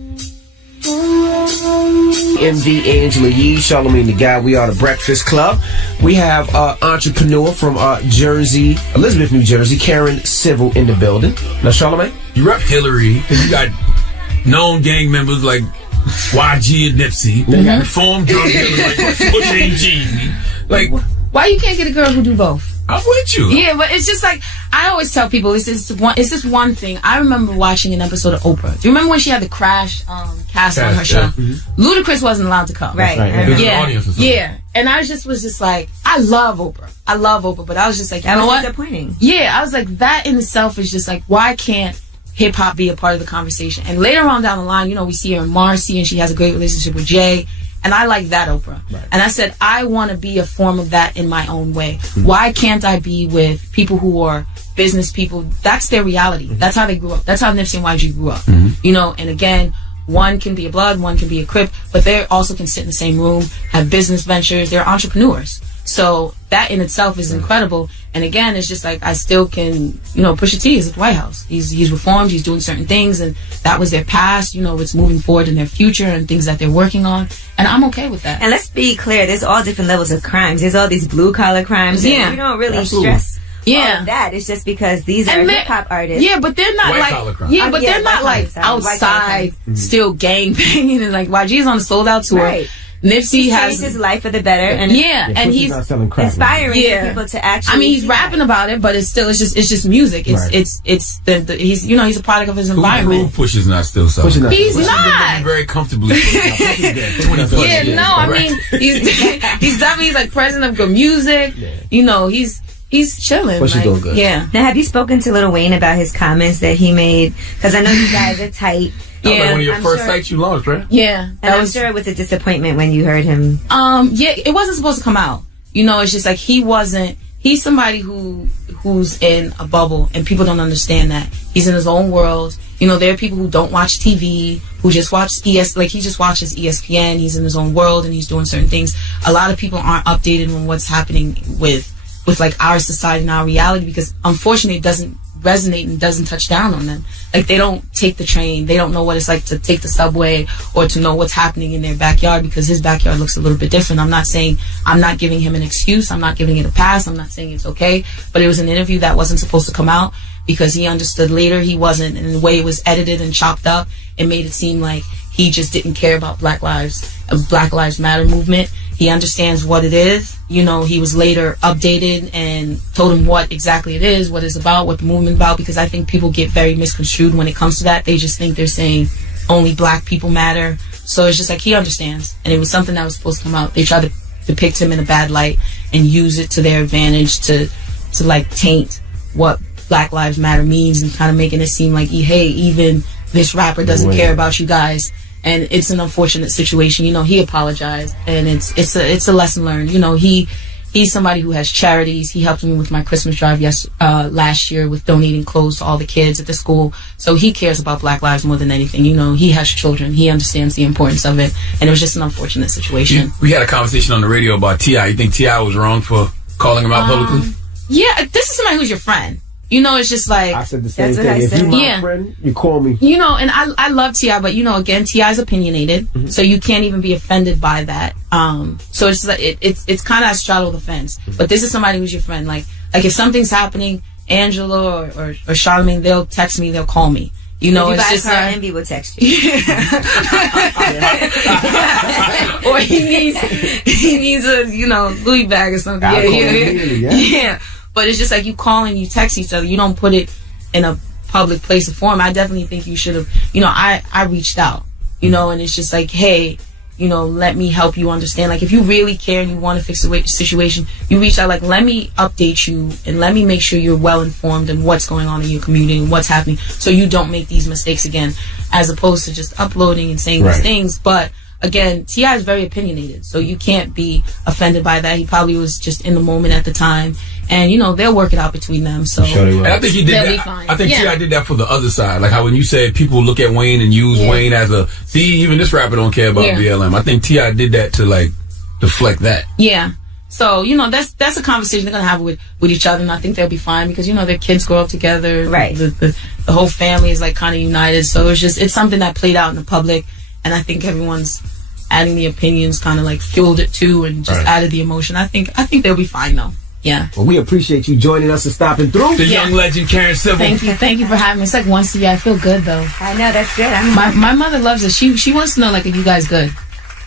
MV Angela Yee, Charlamagne the Guy. We are the Breakfast Club. We have entrepreneur from Jersey, Elizabeth, New Jersey, Karen Civil in the building. Now, Charlamagne, you rep Hillary because you got known gang members like YG and Nipsey. Reformed drug dealers like Push and Jeezy. Like, why you can't get a girl who do both? I'm with you. Yeah, but it's just like I always tell people, it's just one thing. I remember watching an episode of Oprah. Do you remember when she had the crash cast on her show? Ludacris wasn't allowed to come. Right. Yeah. And I was just like, I love Oprah, but I was just like, you know what? Disappointing. Yeah, I was like, that in itself is just like, why can't hip hop be a part of the conversation? And later on down the line, you know, we see her in Marcy, and she has a great relationship with Jay. And I like that Oprah. Right. And I said, I want to be a form of that in my own way. Why can't I be with people who are business people? That's their reality. That's how they grew up. That's how Nipsey and YG grew up. You know, and again, one can be a Blood, one can be a Crip, but they also can sit in the same room, have business ventures. They're entrepreneurs. So that in itself is incredible. And again, it's just like I still can, Pusha T is at the White House. He's reformed. He's doing certain things, and that was their past. It's moving forward in their future and things that they're working on. And I'm okay with that. And let's be clear, there's all different levels of crimes. There's all these blue collar crimes. Yeah, and we don't really stress. Yeah, all of that. It's just because these are hip hop artists. Yeah, but they're not they're not like outside still gang banging and like YG's on the Sold Out tour. Right. Nipsey has changed his life for the better, and and he's not selling crap, inspiring people to actually. I mean, he's rapping about it, but it's just music. It's he's he's a product of his environment. Who Push is not still selling? He's not very comfortably. I mean, he's definitely like president of good music. He's chilling. But she's doing good. Yeah. Now, have you spoken to Lil Wayne about his comments that he made? Because I know you guys are tight. That was like one of your first sites you launched, right? Yeah. And I'm sure it was a disappointment when you heard him. Yeah, it wasn't supposed to come out. It's just like he's somebody who's in a bubble, and people don't understand that. He's in his own world. There are people who don't watch TV, who just watch he just watches ESPN. He's in his own world and he's doing certain things. A lot of people aren't updated on what's happening with like our society and our reality, because unfortunately it doesn't resonate and doesn't touch down on them. Like, they don't take the train, they don't know what it's like to take the subway or to know what's happening in their backyard, because his backyard looks a little bit different. I'm not giving him an excuse, I'm not giving it a pass, I'm not saying it's okay, but it was an interview that wasn't supposed to come out because he understood later he wasn't, and the way it was edited and chopped up, it made it seem like he just didn't care about Black Lives Matter movement. He understands what it is. He was later updated and told him what exactly it is, what it's about, what the movement about, because I think people get very misconstrued when it comes to that. They just think they're saying only Black people matter. So it's just like he understands. And it was something that was supposed to come out. They tried to depict him in a bad light and use it to their advantage to like taint what Black Lives Matter means, and kind of making it seem like, hey, even this rapper doesn't care about you guys. And it's an unfortunate situation. He apologized, and it's a lesson learned. He's somebody who has charities. He helped me with my Christmas drive last year with donating clothes to all the kids at the school. So he cares about Black lives more than anything. He has children. He understands the importance of it, and it was just an unfortunate situation. We had a conversation on the radio about T.I. You think T.I. was wrong for calling him out publicly? Yeah, this is somebody who's your friend. It's just like... I said the same thing. If you're my friend, you call me. And I love T.I., but, again, T.I.'s opinionated, so you can't even be offended by that. So it's like, it's kind of a straddle the fence. But this is somebody who's your friend. Like if something's happening, Angela or Charlamagne, they'll text me, they'll call me. It's just like... Envy will text you. Or he needs a, Louis bag or something. Yeah. But it's just like you call and you text each other. You don't put it in a public place or forum. I definitely think you should have, I reached out, and it's just like, hey, let me help you understand. Like, if you really care and you want to fix the situation, you reach out, like, let me update you and let me make sure you're well informed in what's going on in your community and what's happening, so you don't make these mistakes again, as opposed to just uploading and saying these things. But again, T.I. is very opinionated, so you can't be offended by that. He probably was just in the moment at the time, and they'll work it out between them. So, and I think he did that. I think T.I. did that for the other side, like how when you said people look at Wayne and use Wayne as a even this rapper don't care about BLM. I think T.I. did that to like deflect that. Yeah. So that's a conversation they're gonna have with each other, and I think they'll be fine because their kids grow up together. Right. The whole family is like kind of united. So it's something that played out in the public, and I think everyone's adding the opinions kind of like fueled it too, and just added the emotion. I think they'll be fine though. Yeah. Well, we appreciate you joining us and stopping through. The young legend, Karen Civil. Thank you for having me. It's like once a year. I feel good though. I know, that's good. My mother loves it. She wants to know, like, are you guys good?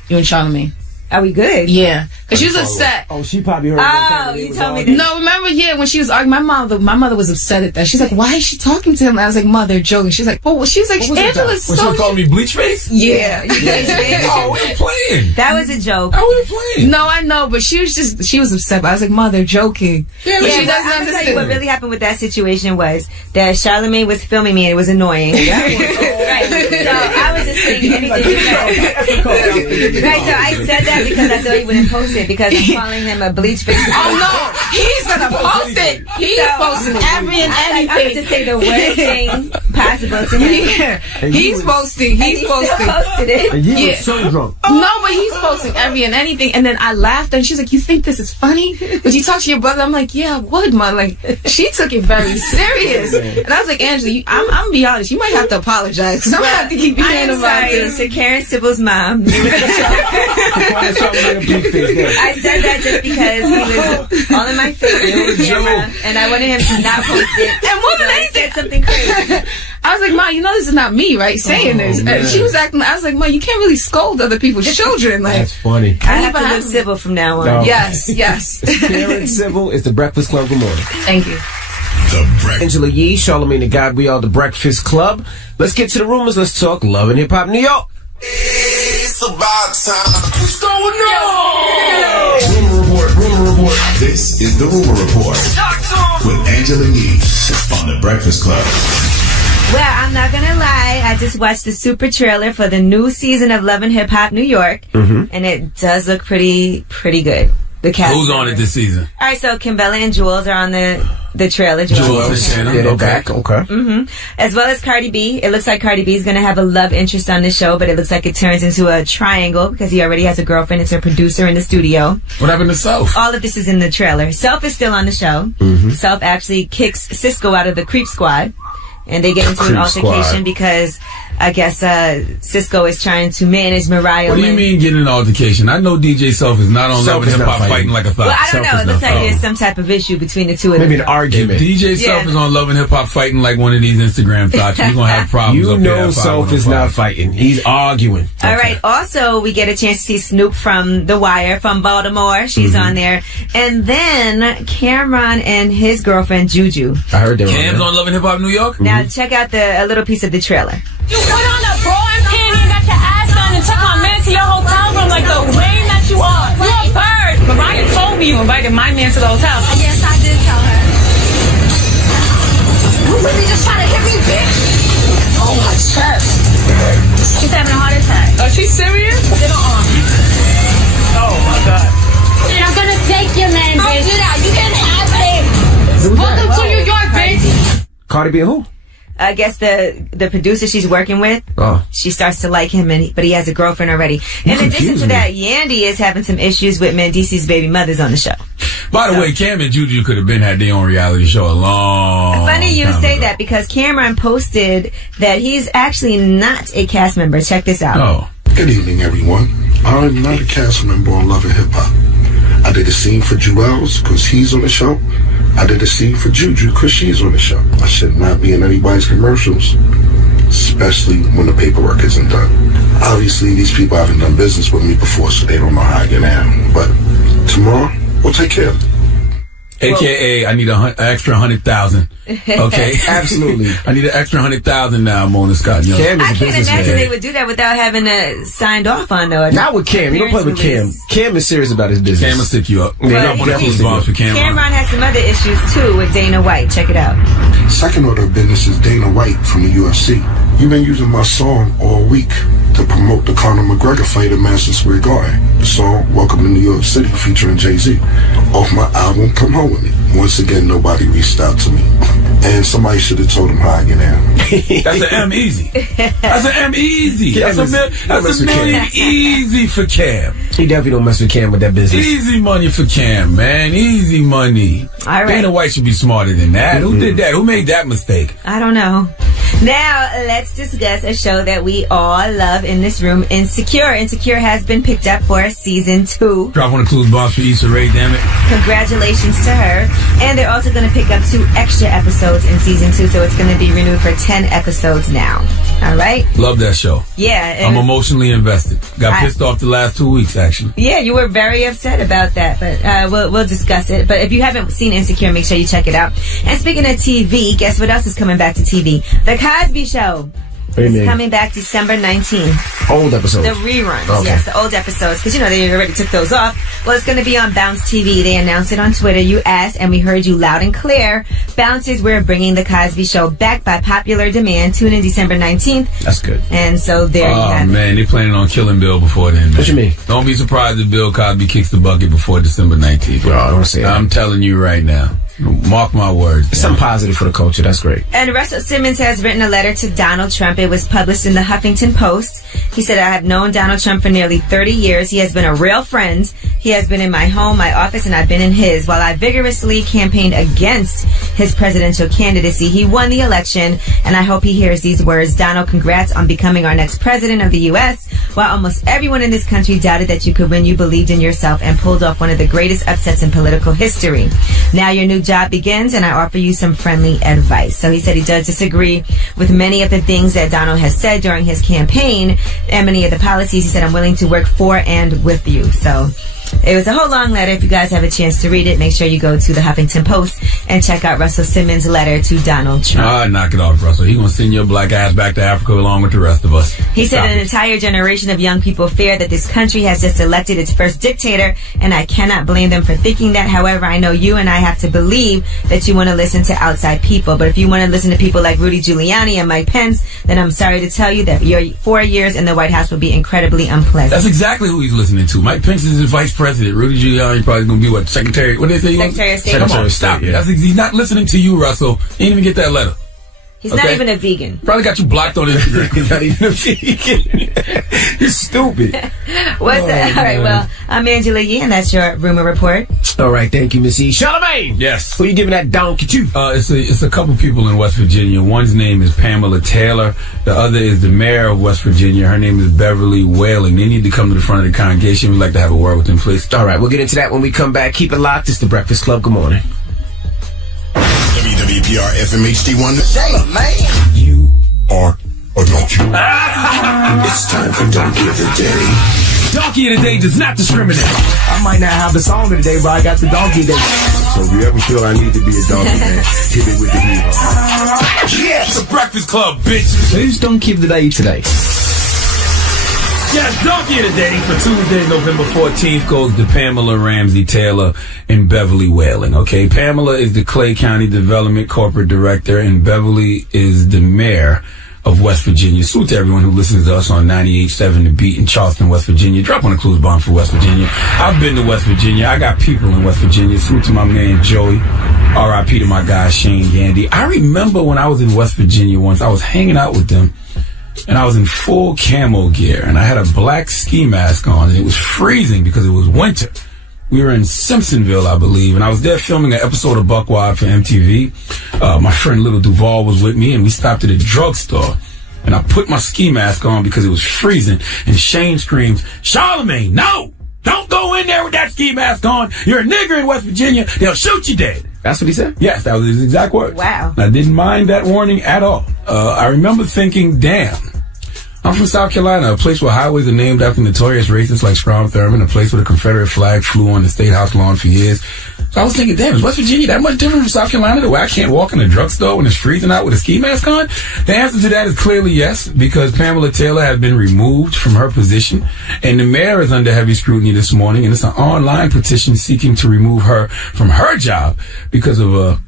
You and Charlamagne. Are we good? Yeah, because she was upset. Oh, she probably heard. Oh, you told me that. No, remember? Yeah, when she was arguing, my mother was upset at that. She's like, "Why is she talking to him?" I was like, "Mother, joking." She's like, "Well," she's like, "Angela's so." When she was calling me bleach face. Yeah. Oh, we were playing. That was a joke. Oh, we were playing. No, I know, but she was upset. But I was like, "Mother, joking." Yeah, but she doesn't understand. What really happened with that situation was that Charlamagne was filming me and it was annoying. Right. So I was just saying anything you said. Right. So I said that because I thought he wouldn't post it because I'm calling him a bleach face. Oh no, he's the gonna post it. He's posting every and I anything. to say the worst thing possible to him. Yeah, he's posting. He's posting. Posted it. And you Yeah. were so drunk. No, but he's posting every and anything. And then I laughed, and she's like, "You think this is funny? Would you talk to your brother?" I'm like, "Yeah, I would, man." Like, she took it very serious. And I was like, "Angela, I'm gonna be honest. You might have to apologize because I'm gonna have to keep I hearing am about sorry this." to Karen Sybil's mom. It was a joke. I said that just because he was all in my face on camera, and I wanted him to not post it. And more than So I anything, said something crazy. I was like, "Ma, you know this is not me, right? Saying this." And she was acting. I was like, "Ma, you can't really scold other people's children." Like, That's funny. I have to live civil from now on. No. yes, yes. Karen Civil is the Breakfast Club. Good morning. Thank you. Angela Yee, Charlamagne the God, we are the Breakfast Club. Let's get to the rumors. Let's talk Love and Hip Hop New York. It's about time. What's going on? Rumor report. This is the Rumor Report with Angela Yee on the Breakfast Club. Well, I'm not gonna lie. I just watched the super trailer for the new season of Love and Hip Hop New York, and it does look pretty good. The cast. Who's on it this season? All right, so Kimbella and Jules are on the trailer. Jules and Shannon. Yeah, they're Okay. back. Okay. As well as Cardi B. It looks like Cardi B is going to have a love interest on the show, but it looks like it turns into a triangle because he already has a girlfriend. It's her producer in the studio. What happened to Self? All of this is in the trailer. Self is still on the show. Self actually kicks Cisco out of the Creep Squad, and they get into an Creep altercation Squad. because I guess Cisco is trying to manage Mariah. What do you Lynn. mean getting an altercation? I know DJ Self is not on Self Love and is Hip not Hop fighting. fighting like a thought. Well, I don't know. It looks like there's some type of issue between the two of them. Maybe an argument. DJ Self Yeah. is on Love and Hip Hop fighting like one of these Instagram thoughts. We're gonna have problems. You up there know at Self is 515. not fighting. He's arguing. All right. Also, we get a chance to see Snoop from The Wire from Baltimore. She's on there. And then Cameron and his girlfriend, Juju. I heard they were Cam's on on Love and Hip Hop New York? Now, check out a little piece of the trailer. You put on a bra and panty and got your ass done and took my man to your hotel room like the lame that you are. You a bird. Mariah told me you invited my man to the hotel. Yes, I did tell her. You really just trying to hit me, bitch? Oh, my chest. She's having a heart attack. Are she serious? Get her arm. Oh, my God. And I'm gonna take your man, bitch. Don't do that. You can't have him. Who's Welcome that? to New York, bitch. Cardi B and who? I guess the producer she's working with, Oh. she starts to like him, but he has a girlfriend already. In addition to confusing that, Yandy is having some issues with Mendeece's baby mothers on the show. By the way, Cam and Juju could have been had their own reality show a long Funny you time say ago. that because Cameron posted that he's actually not a cast member. Check this out. Oh. Good evening, everyone. I'm not a cast member on Love and Hip Hop. I did a scene for Jewels because he's on the show. I did a scene for Juju because she's on the show. I should not be in anybody's commercials, especially when the paperwork isn't done. Obviously, these people haven't done business with me before, so they don't know how I get in. But tomorrow, we'll take care of it. AKA, I need an extra 100,000. Okay, Absolutely. I need an extra 100,000 now, Mona Scott. Young. Cam is I a can't businessman. imagine they would do that without having signed off on though. Not with Cam. You don't play with Cam. Cam is serious about his business. Cam will stick you up. Yeah, Drop one of those bombs for Cameron. Cameron has some other issues too with Dana White. Check it out. Second order of business is Dana White from the UFC. You've been using my song all week to promote the Conor McGregor fight at Madison Square Garden. The song, Welcome to New York City, featuring Jay-Z. Off my album, Come Home With Me. Once again, nobody reached out to me. And somebody should have told him how I get in. That's an M easy. That's an M easy. That's a million easy for Cam. He definitely don't mess with Cam with that business. Easy money for Cam, man. Easy money. All right. Dana White should be smarter than that. Who did that? Who made that mistake? I don't know. Now, let's discuss a show that we all love in this room, Insecure. Insecure has been picked up for season 2. Drop one of Clues bombs for Issa Rae, damn it. Congratulations to her. And they're also going to pick up 2 extra episodes in season 2, so it's going to be renewed for 10 episodes now. All right? Love that show. Yeah. I'm emotionally invested. Got pissed off the last 2 weeks, actually. Yeah, you were very upset about that, but we'll discuss it. But if you haven't seen Insecure, make sure you check it out. And speaking of TV, guess what else is coming back to TV? The Cosby Show. It's coming back December 19th. Old episodes. The reruns, Okay. yes, the old episodes, because they already took those off. Well, it's going to be on Bounce TV. They announced it on Twitter. You asked, and we heard you loud and clear. Bouncers, we're bringing the Cosby Show back by popular demand. Tune in December 19th. That's good. And so there you have Oh, man, they planning on killing Bill before then, man. What you mean? Don't be surprised if Bill Cosby kicks the bucket before December 19th. I don't say that. I'm telling you right now. Mark my words. It's something positive for the culture. That's great. And Russell Simmons has written a letter to Donald Trump. It was published in the Huffington Post. He said, I have known Donald Trump for nearly 30 years. He has been a real friend. He has been in my home, my office, and I've been in his. While I vigorously campaigned against his presidential candidacy, he won the election, and I hope he hears these words. Donald, congrats on becoming our next president of the U.S. While almost everyone in this country doubted that you could win, you believed in yourself and pulled off one of the greatest upsets in political history. Now your new job begins, and I offer you some friendly advice. So he said he does disagree with many of the things that Donald has said during his campaign and many of the policies. He said, I'm willing to work for and with you. So it was a whole long letter. If you guys have a chance to read it, make sure you go to the Huffington Post and check out Russell Simmons' letter to Donald Trump. Knock it off, Russell. He gonna send your black ass back to Africa along with the rest of us. He said an entire generation of young people fear that this country has just elected its first dictator, and I cannot blame them for thinking that. However, I know you and I have to believe that you want to listen to outside people. But if you want to listen to people like Rudy Giuliani and Mike Pence, then I'm sorry to tell you that your 4 years in the White House will be incredibly unpleasant. That's exactly who he's listening to. Mike Pence is his vice president. Rudy Giuliani probably going to be what? Secretary? What did they say? Secretary of State. Come on, stop it. He's not listening to you, Russell. He didn't even get that letter. He's not even a vegan. Probably got you blocked on Instagram. He's not even a vegan. He's stupid. What's that? All right, well, I'm Angela Yee, and that's your rumor report. All right, thank you, Miss E. Charlamagne! Yes. Who you giving that donkey to? It's a couple people in West Virginia. One's name is Pamela Taylor. The other is the mayor of West Virginia. Her name is Beverly Whaling. They need to come to the front of the congregation. We'd like to have a word with them, please. All right, we'll get into that when we come back. Keep it locked. It's The Breakfast Club. Good morning. WWPR FMHD1. Charlamagne. You are a donkey. It's time for Donkey of the Day. Donkey of the Day does not discriminate. I might not have the song of the day, but I got the donkey of the day. So if you ever feel I need to be a donkey, man, hit it with the hero. Yes, the Breakfast Club, bitch. Who's donkey of the day today? Yes, Donkey of the Day for Tuesday, November 14th goes to Pamela Ramsey Taylor and Beverly Whaling. Okay, Pamela is the Clay County Development Corporate Director, and Beverly is the mayor of West Virginia. Salute to everyone who listens to us on 98.7 The Beat in Charleston, West Virginia. Drop on a clues bomb for West Virginia. I've been to West Virginia. I got people in West Virginia. Salute to my man Joey. R.I.P. to my guy Shane Gandy. I remember when I was in West Virginia once, I was hanging out with them, and I was in full camo gear, and I had a black ski mask on, and it was freezing because it was winter. We were in Simpsonville, I believe, and I was there filming an episode of Buck Wild for MTV. My friend Little Duval was with me, and we stopped at a drugstore, and I put my ski mask on because it was freezing, and Shane screams, "Charlamagne, no! Don't go in there with that ski mask on. You're a nigger in West Virginia. They'll shoot you dead." That's what he said? Yes, that was his exact words. Wow. I didn't mind that warning at all. I remember thinking, damn, I'm from South Carolina, a place where highways are named after notorious racists like Strom Thurmond, a place where the Confederate flag flew on the State House lawn for years. So I was thinking, damn, is West Virginia that much different from South Carolina to where I can't walk in a drugstore when it's freezing out with a ski mask on? The answer to that is clearly yes, because Pamela Taylor has been removed from her position, and the mayor is under heavy scrutiny this morning, and it's an online petition seeking to remove her from her job because of a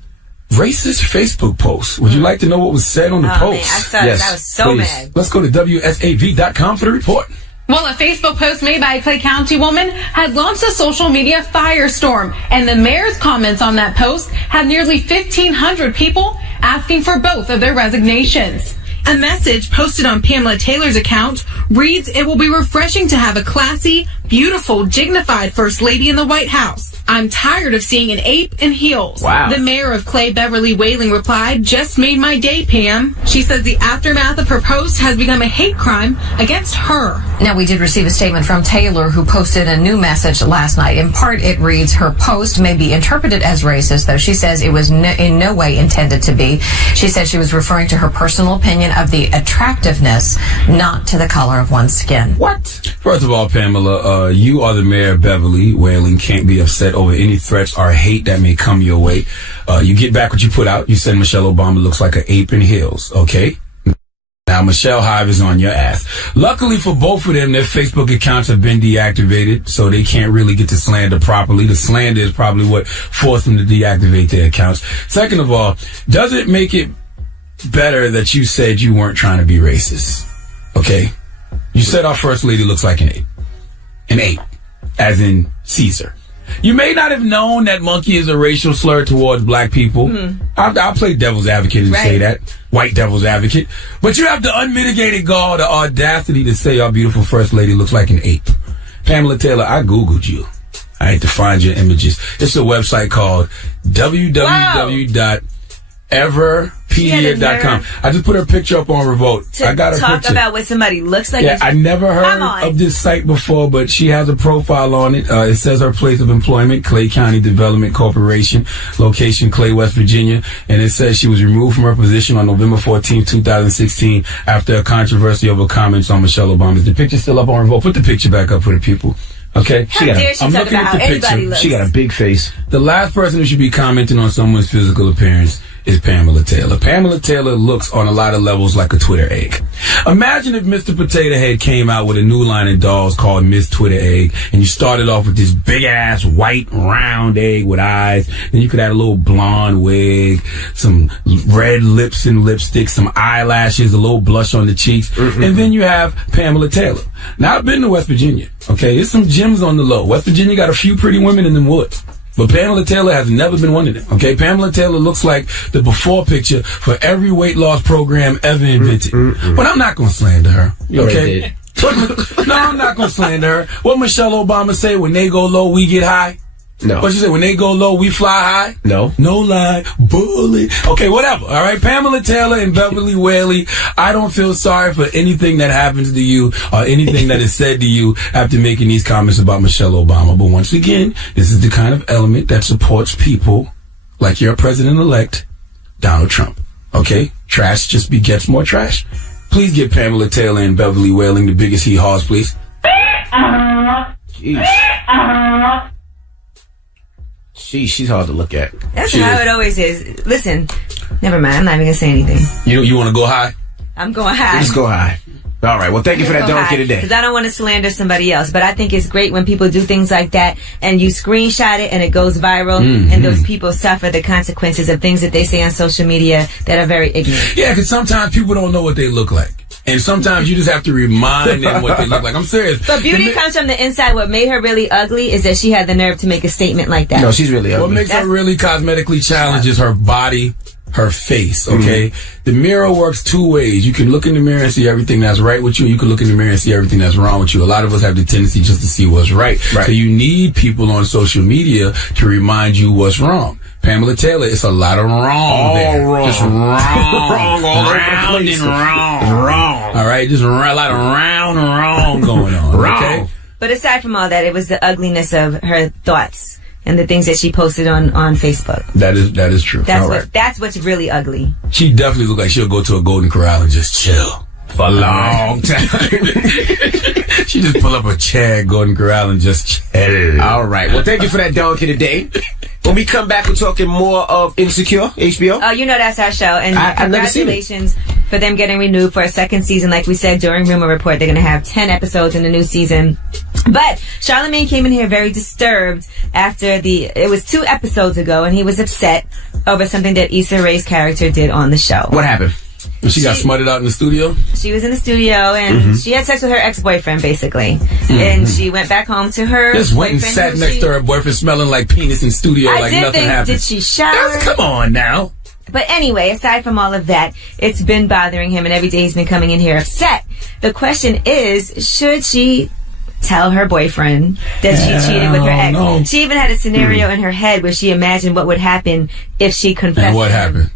racist Facebook post. Would you like to know what was said on the post? Man, I saw it. I was so mad. Let's go to WSAV.com for the report. Well, a Facebook post made by a Clay County woman has launched a social media firestorm, and the mayor's comments on that post had nearly 1,500 people asking for both of their resignations. A message posted on Pamela Taylor's account reads, "It will be refreshing to have a classy, beautiful, dignified First Lady in the White House. I'm tired of seeing an ape in heels." Wow. The mayor of Clay, Beverly Whaling, replied, "Just made my day, Pam." She says the aftermath of her post has become a hate crime against her. Now, we did receive a statement from Taylor, who posted a new message last night. In part, it reads, her post may be interpreted as racist, though she says it was in no way intended to be. She said she was referring to her personal opinion of the attractiveness, not to the color of one's skin. What? First of all, Pamela, you are the mayor of Beverly Whaling. Can't be upset over any threats or hate that may come your way. You get back what you put out. You said Michelle Obama looks like an ape in heels, okay? Now Now, Michelle Hive is on your ass. Luckily for both of them, their Facebook accounts have been deactivated, so they can't really get to slander properly. The slander is probably what forced them to deactivate their accounts. Second of all, does it make it better that you said you weren't trying to be racist? Okay? You said our first lady looks like an ape. An ape. As in Caesar. You may not have known that monkey is a racial slur towards black people. I'll play devil's advocate and say that. White devil's advocate. But you have the unmitigated gall, the audacity to say our beautiful first lady looks like an ape. Pamela Taylor, I Googled you. I had to find your images. It's a website called www.everpedia.com. I just put her picture up on Revolt. I got her talk picture. about what somebody looks like. Yeah, I never heard of this site before, but she has a profile on it. It says her place of employment, Clay County Development Corporation, location Clay, West Virginia, and it says she was removed from her position on November 14, 2016 after a controversy over comments on Michelle Obama. Is the picture still up on Revolt? Put the picture back up for the people. Okay? I'm looking at the picture. She got a big face. The last person who should be commenting on someone's physical appearance is Pamela Taylor. Pamela Taylor looks on a lot of levels like a Twitter egg. Imagine if Mr. Potato Head came out with a new line of dolls called Miss Twitter Egg, and you started off with this big-ass white round egg with eyes, then you could add a little blonde wig, some red lips and lipstick, some eyelashes, a little blush on the cheeks, and then you have Pamela Taylor. Now, I've been to West Virginia, okay? There's some gems on the low. West Virginia got a few pretty women in them woods. But Pamela Taylor has never been one of them, okay? Pamela Taylor looks like the before picture for every weight loss program ever invented. But I'm not going to slander her, okay? No, I'm not going to slander her. What Michelle Obama say, when they go low, we get high? No. What she said, when they go low, we fly high? No. No lie. Bully. Okay, whatever. All right. Pamela Taylor and Beverly Whaley, I don't feel sorry for anything that happens to you or anything that is said to you after making these comments about Michelle Obama. But once again, this is the kind of element that supports people like your president-elect, Donald Trump. Okay? Trash just begets more trash. Please give Pamela Taylor and Beverly Whaling the biggest hee-haws, please. Jeez. She's hard to look at. That's how it always is. Listen, never mind. I'm not even going to say anything. You want to go high? I'm going high. Let's go high. All right. Well, thank you for that donkey today. Because I don't want to slander somebody else. But I think it's great when people do things like that and you screenshot it and it goes viral and those people suffer the consequences of things that they say on social media that are very ignorant. Yeah, because sometimes people don't know what they look like. And sometimes you just have to remind them what they look like. I'm serious. But beauty comes from the inside. What made her really ugly is that she had the nerve to make a statement like that. No, she's really ugly. What makes her really cosmetically challenged is her body, her face, okay? The mirror works two ways. You can look in the mirror and see everything that's right with you. You can look in the mirror and see everything that's wrong with you. A lot of us have the tendency just to see what's right. So you need people on social media to remind you what's wrong. Pamela Taylor, it's a lot of wrong there. Wrong. Just wrong. Wrong all over the Round place. and wrong. Wrong. All right? Just a lot of round and wrong going on. Wrong. Okay? But aside from all that, it was the ugliness of her thoughts and the things that she posted on Facebook. That is true. That's what's really ugly. She definitely looks like she'll go to a Golden Corral and just chill for a long time. She just pull up a chair at Golden Corral and just chill. All right. Well, thank you for that donkey today. When we come back, we're talking more of Insecure, HBO. Oh, you know that's our show. And I've never seen it. congratulations for them getting renewed for a second season. Like we said during Rumor Report, they're going to have 10 episodes in the new season. But Charlamagne came in here very disturbed after it was 2 episodes ago, and he was upset over something that Issa Rae's character did on the show. What happened? She got smutted out in the studio? She was in the studio, and she had sex with her ex-boyfriend, basically. And she went back home to her Just went and sat next to her boyfriend smelling like penis in studio like nothing happened. Did she shower? Come on now. But anyway, aside from all of that, it's been bothering him, and every day he's been coming in here upset. The question is, should she tell her boyfriend that she cheated with her ex? No. She even had a scenario in her head where she imagined what would happen if she confessed. And what happened?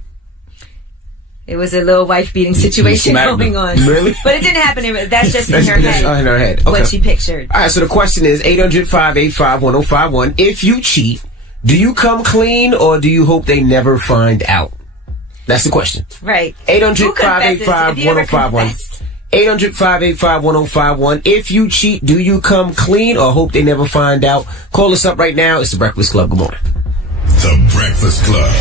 It was a little wife-beating situation going on. Really? But it didn't happen. That's just in her head. In her head. Okay. What she pictured. All right, so the question is 800-585-1051. If you cheat, do you come clean or do you hope they never find out? That's the question. Right. 800-585-1051. 800-585-1051. If you cheat, do you come clean or hope they never find out? Call us up right now. It's The Breakfast Club. Good morning. The Breakfast Club.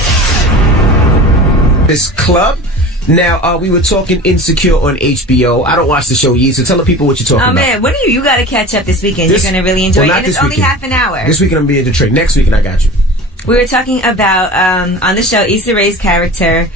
This club, Now, we were talking Insecure on HBO. I don't watch the show yet, so tell the people what you're talking about. Oh, man, what do you got to catch up this weekend? You're going to really enjoy it. And it's only half an hour. This weekend I'm being in Detroit. Next weekend I got you. We were talking about, on the show, Issa Rae's character,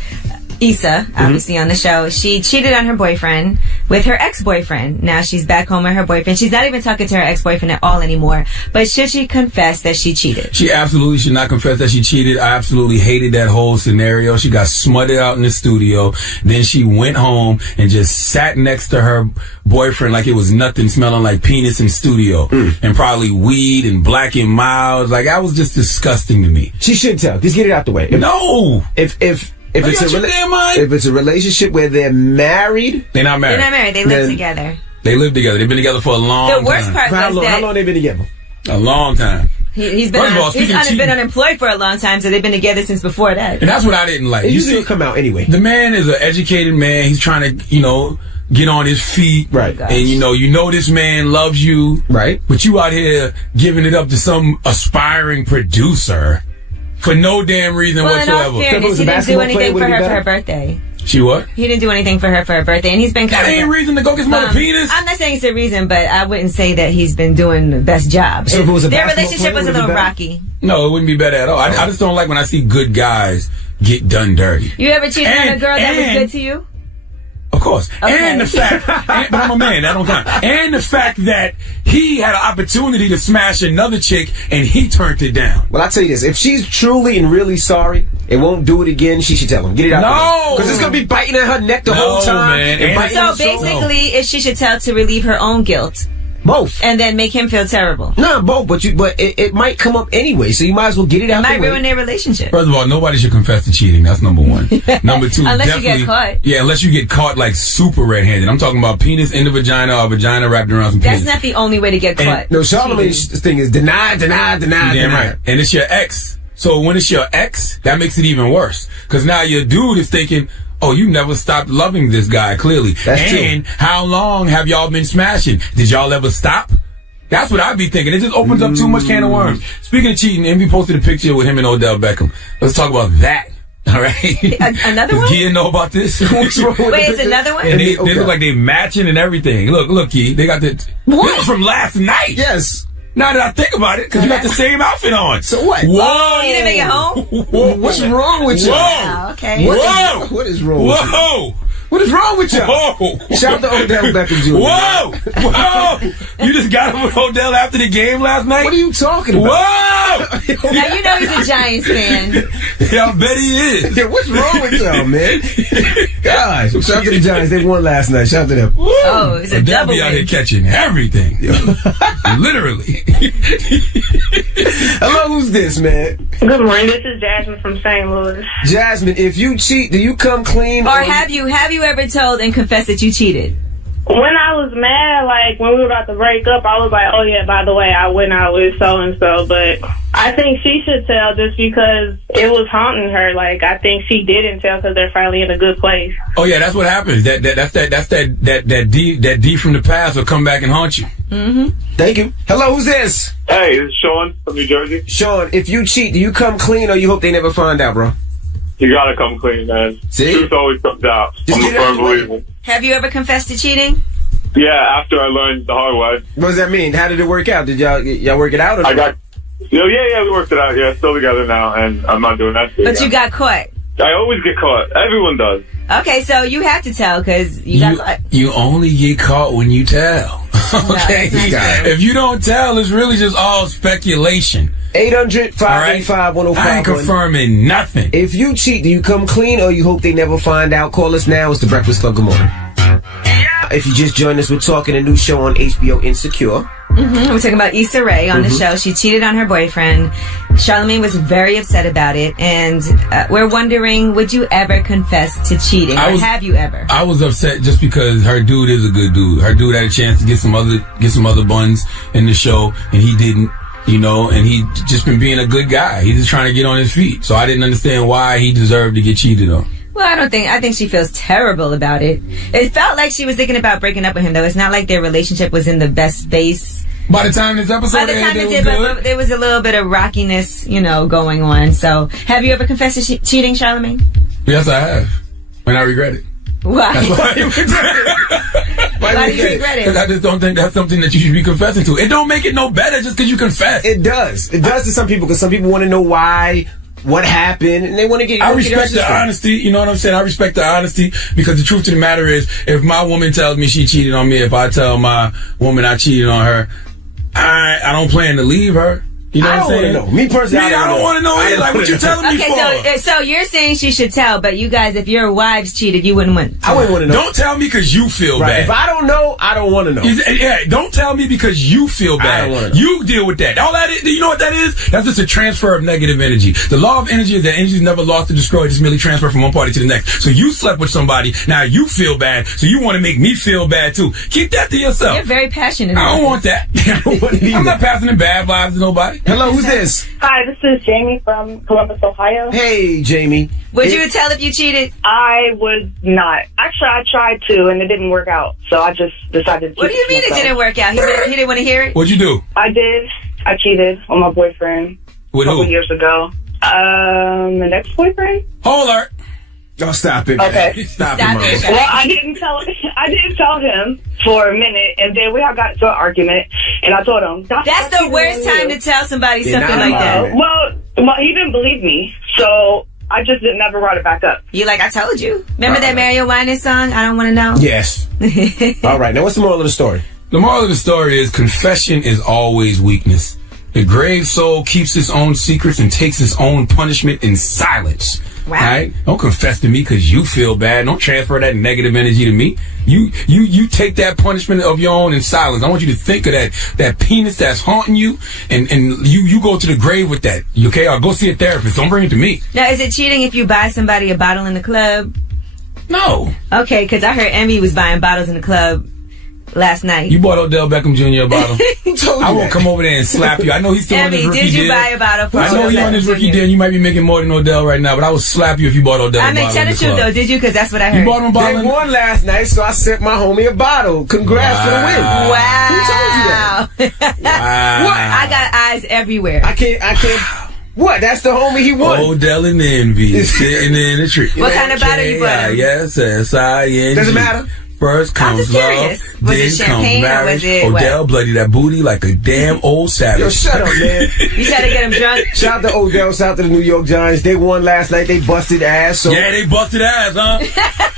Issa, obviously on the show, she cheated on her boyfriend with her ex-boyfriend. Now she's back home with her boyfriend. She's not even talking to her ex-boyfriend at all anymore. But should she confess that she cheated? She absolutely should not confess that she cheated. I absolutely hated that whole scenario. She got smutted out in the studio. Then she went home and just sat next to her boyfriend like it was nothing, smelling like penis in studio. And probably weed and Black and Mild. Like, that was just disgusting to me. She should tell. Just get it out the way. If it's a relationship where they're married, they're not married. They're not married. They live together. They live together. They've been together for a long time. The worst part was that... How long they been together? A long time. He's been unemployed for a long time, so they've been together since before that. And that's what I didn't like. It usually come out anyway. The man is an educated man. He's trying to, get on his feet. Right. And you know this man loves you. Right. But you out here giving it up to some aspiring producer. For no damn reason whatsoever. In all fairness, he didn't do anything for her birthday. She what? He didn't do anything for her birthday, and he's been kind of... That ain't reason to go get some other penis. I'm not saying it's a reason, but I wouldn't say that he's been doing the best job. So if it was their relationship was a little rocky. No, it wouldn't be better at all. I just don't like when I see good guys get done dirty. You ever cheated on a girl that was good to you? Of course. Okay. And the fact, but I'm a man, that don't count. And the fact that he had an opportunity to smash another chick and he turned it down. Well, I'll tell you this. If she's truly and really sorry and won't do it again, she should tell him. Get it out. No! Because it's going to be biting at her neck the whole time. Man. So basically, if she should tell to relieve her own guilt. Both. And then make him feel terrible. No, both. But it might come up anyway, so you might as well get it out the way. It might ruin their relationship. First of all, nobody should confess to cheating. That's number one. Number two, unless you get caught. Yeah, unless you get caught like super red-handed. I'm talking about penis in the vagina or vagina wrapped around some penis. That's not the only way to get caught. No, Charlamagne's thing is deny. Right. And it's your ex. So when it's your ex, that makes it even worse. Because now your dude is thinking, oh, you never stopped loving this guy, clearly. That's true. And how long have y'all been smashing? Did y'all ever stop? That's what I'd be thinking. It just opens up too much can of worms. Speaking of cheating, Envy posted a picture with him and Odell Beckham. Let's talk about that. All right. Another one? Does Kia know about this? What's wrong with Wait, is another one? And they look like they matching and everything. Look, Key. They got the... What? This was from last night. Yes. Now that I think about it, because you got the same outfit on. So what? Whoa! Oh, you didn't make it home? Whoa. What's wrong with you? Whoa! Oh, okay. What is wrong with you? Whoa! What is wrong with you? Whoa! Shout out to Odell Beckham Jr. Whoa! Whoa! You just got him with Odell after the game last night? What are you talking about? Whoa! Now you know he's a Giants fan. Yeah, I bet he is. Yeah, what's wrong with y'all, man? Gosh, shout out to the Giants. They won last night. Shout out to them. Oh, it's a double be out win. here catching everything. Literally. Hello, who's this, man? Good morning. This is Jasmine from St. Louis. Jasmine, if you cheat, do you come clean? Or have you ever told and confessed that you cheated? When I was mad, like when we were about to break up, I was like, oh yeah, by the way, I went out with so-and-so. But I think she should tell just because it was haunting her. Like, I think she didn't tell because they're finally in a good place. Oh yeah, that's what happens. That D from the past will come back and haunt you. Mm-hmm. Thank you. Hello, who's this? Hey, this is Sean from New Jersey. Sean, if you cheat, do you come clean or you hope they never find out, bro? You gotta come clean, man. See? Truth always comes out. Just I'm a firm believer. Have you ever confessed to cheating? Yeah, after I learned the hard way. What does that mean? How did it work out? Did y'all work it out? Or Yeah, we worked it out. Yeah, still together now, and I'm not doing that shit. But you got caught. I always get caught. Everyone does. Okay, so you have to tell because you got caught. You only get caught when you tell. Okay? If you don't tell, it's really just all speculation. 800-585-1051. I ain't confirming nothing. If you cheat, do you come clean or you hope they never find out? Call us now. It's The Breakfast Club. Good morning. If you just joined us, we're talking a new show on HBO, Insecure. Mm-hmm. We're talking about Issa Rae on the show. She cheated on her boyfriend. Charlamagne was very upset about it, and we're wondering, would you ever confess to cheating, or have you ever? I was upset just because her dude is a good dude. Her dude had a chance to get some other buns in the show, and he didn't. You know, and he just been being a good guy. He's just trying to get on his feet. So I didn't understand why he deserved to get cheated on. Well, I think she feels terrible about it. It felt like she was thinking about breaking up with him, though. It's not like their relationship was in the best space. By the time this episode there was a little bit of rockiness, going on. So, have you ever confessed to cheating, Charlamagne? Yes, I have. And I regret it. Why? That's why Why do you regret it? Because I just don't think that's something that you should be confessing to. It don't make it no better just because you confess. It does. It does to some people because some people want to know why, what happened, and they want to get. I respect the honesty. You know what I'm saying? I respect the honesty because the truth of the matter is, if my woman tells me she cheated on me, if I tell my woman I cheated on her, I don't plan to leave her. You know what I'm saying? Know. Me personally, I don't want to know either. Like, what you telling me for? Okay, so you're saying she should tell, but you guys, if your wives cheated, you wouldn't want. I wouldn't want to know. Don't tell me because you feel bad. If I don't know, I don't want to know. Yeah, don't tell me because you feel bad. I don't want to know. You deal with that. All that is, you know what that is? That's just a transfer of negative energy. The law of energy is that energy is never lost or destroyed. It's merely transferred from one party to the next. So you slept with somebody. Now you feel bad. So you want to make me feel bad too. Keep that to yourself. You're very passionate. I don't want that. I'm not passing in bad vibes to nobody. Hello, who's this? Hi, this is Jamie from Columbus, Ohio. Hey, Jamie. Would you tell if you cheated? I would not. Actually, I tried to, and it didn't work out. So I just decided to. What do you mean it didn't work out? He didn't want to hear it? What'd you do? I did. I cheated on my boyfriend With a couple who? years ago. An ex-boyfriend. Hold on. Oh, stop it. Okay. Stop Well, it, I didn't tell him for a minute, and then we all got into an argument, and I told him. That's the worst time to tell somebody something like that. Well, he didn't believe me, so I just never brought it back up. You like, I told you. Remember that Mario Winans song, I Don't Want to Know? Yes. All right, now what's the moral of the story? The moral of the story is confession is always weakness. The grave soul keeps its own secrets and takes its own punishment in silence. Wow. Right? Don't confess to me because you feel bad. Don't transfer that negative energy to me. You take that punishment of your own in silence. I want you to think of that penis that's haunting you, and you go to the grave with that. Okay? Or go see a therapist. Don't bring it to me. Now, is it cheating if you buy somebody a bottle in the club? No. Okay, because I heard Envy was buying bottles in the club last night. You bought Odell Beckham Jr. a bottle. I won't come over there and slap you. I know he's still on his rookie deal. Did you buy a bottle for I know he's on his rookie deal. You might be making more than Odell right now, but I would slap you if you bought Odell a bottle. I mean, tell the truth though, did you? Because that's what I heard. You bought him a bottle? They won last night, so I sent my homie a bottle. Congrats for the win. Wow. Who told you that? Wow. What? I got eyes everywhere. I can't. What? That's the homie he won. Odell and Envy sitting in the tree. What kind of bottle you bought him? Yes, S-I-N-G. Doesn't matter. First comes love, Was then it champagne comes or marriage. was it Odell what? bloody that booty like a damn old savage. Yo, shut up, man. You try to get him drunk? Shout out to Odell, shout out to the New York Giants. They won last night. They busted ass. So. Yeah, they busted ass, huh?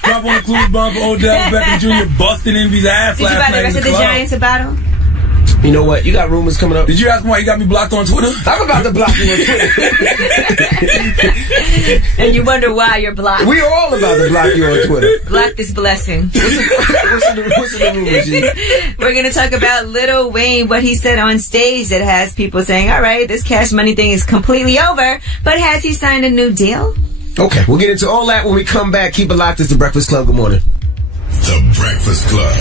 Drop on the clues bomb for Odell Beckham Jr. busting Envy's ass Did you last buy the night rest in of the the club. Giants a bottle? You know what? You got rumors coming up. Did you ask me why you got me blocked on Twitter? I'm about to block you on Twitter. And you wonder why you're blocked. We all about to block you on Twitter. Block this blessing. What's in the rumors, G? We're going to talk about Lil Wayne, what he said on stage that has people saying, all right, this Cash Money thing is completely over, but has he signed a new deal? Okay, we'll get into all that when we come back. Keep it locked. It's The Breakfast Club. Good morning. The Breakfast Club.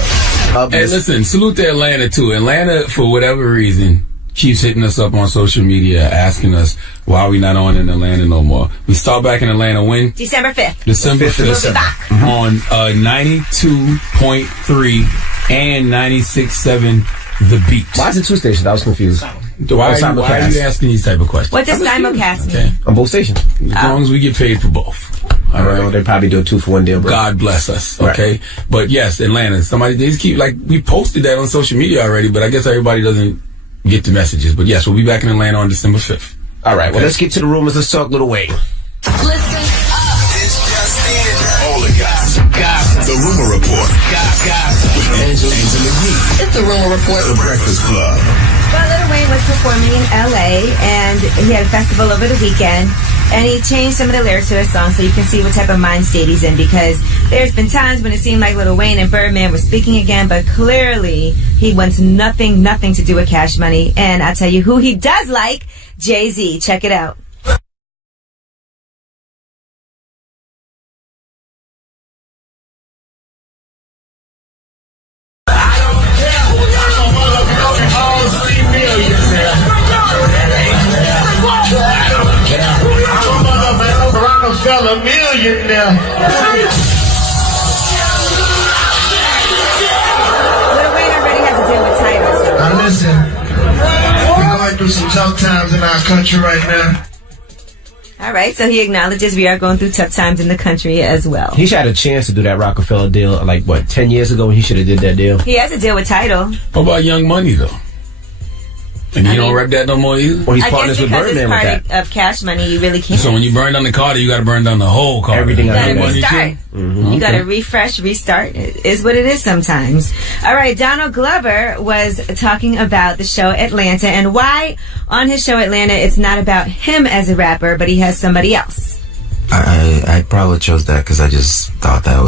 Hey, listen, salute to Atlanta, too. Atlanta, for whatever reason, keeps hitting us up on social media, asking us why we not on in Atlanta no more. We start back in Atlanta when? December 5th. December 5th. On 92.3 and 96.7 The Beat. Why is it two stations? I was confused. Why are you asking these type of questions? What does simulcast mean? On both stations. As long as we get paid for both. All right. Well, they probably do a 2-for-1 deal, bro. God bless us. Okay. Right. But yes, Atlanta. They just keep, we posted that on social media already, but I guess everybody doesn't get the messages. But yes, we'll be back in Atlanta on December 5th. All right. Well, let's get to the rumors. Let's talk Lil Wayne. Listen up. It's just in. All the gossip. The Rumor Report. Gossip. With Angela Yee. It's the Rumor Report. The Breakfast Club. Well, Lil Wayne was performing in L.A., and he had a festival over the weekend, and he changed some of the lyrics to his song so you can see what type of mind state he's in, because there's been times when it seemed like Lil Wayne and Birdman were speaking again, but clearly he wants nothing to do with Cash Money. And I'll tell you who he does like, Jay-Z. Check it out. $1 million now. Lil Wayne already has to deal with titles. So. Now listen, we're going through some tough times in our country right now. All right, so he acknowledges we are going through tough times in the country as well. He should have had a chance to do that Rockefeller deal, 10 years ago when he should have did that deal. He has a deal with Tidal. What about Young Money, though? And you don't rep that no more either? Well, he's I partners guess with because Birdman it's with part of Cash Money, you really can't. So when you burn down the Carter, you got to burn down the whole Carter. Everything You I gotta know. restart. You gotta refresh, restart. It is what it is sometimes. All right, Donald Glover was talking about the show Atlanta and why on his show Atlanta it's not about him as a rapper, but he has somebody else. I probably chose that because I just thought I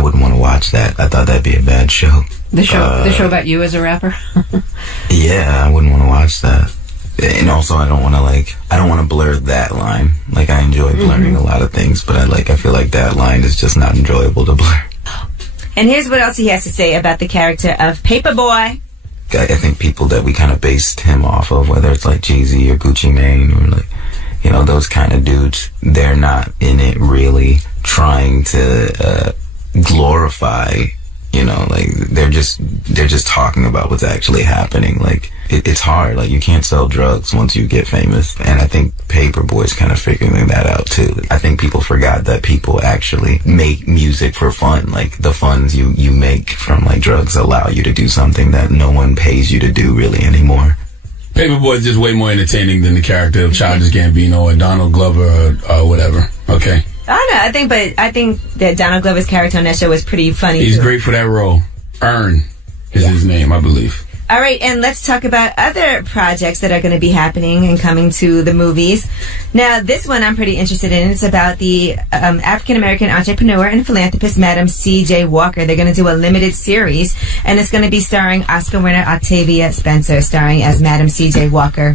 wouldn't want to watch that. I thought that'd be a bad show. The show about you as a rapper? Yeah, I wouldn't want to watch that. And also, I don't want to blur that line. Like, I enjoy blurring a lot of things, but I feel like that line is just not enjoyable to blur. And here's what else he has to say about the character of Paperboy. I think people that we kind of based him off of, whether it's like Jay-Z or Gucci Mane or those kind of dudes, they're not in it really trying to glorify, they're just talking about what's actually happening. It's hard. You can't sell drugs once you get famous. And I think Paperboy's kind of figuring that out too. I think people forgot that people actually make music for fun. The funds you make from drugs allow you to do something that no one pays you to do really anymore. Paperboy is just way more entertaining than the character of Childish Gambino or Donald Glover or whatever. Okay. I don't know. I think that Donald Glover's character on that show was pretty funny. He's too. great for that role. Earn is his name, I believe. All right, and let's talk about other projects that are going to be happening and coming to the movies. Now, this one I'm pretty interested in. It's about the African-American entrepreneur and philanthropist, Madam C.J. Walker. They're going to do a limited series, and it's going to be starring Oscar winner Octavia Spencer, starring as Madam C.J. Walker.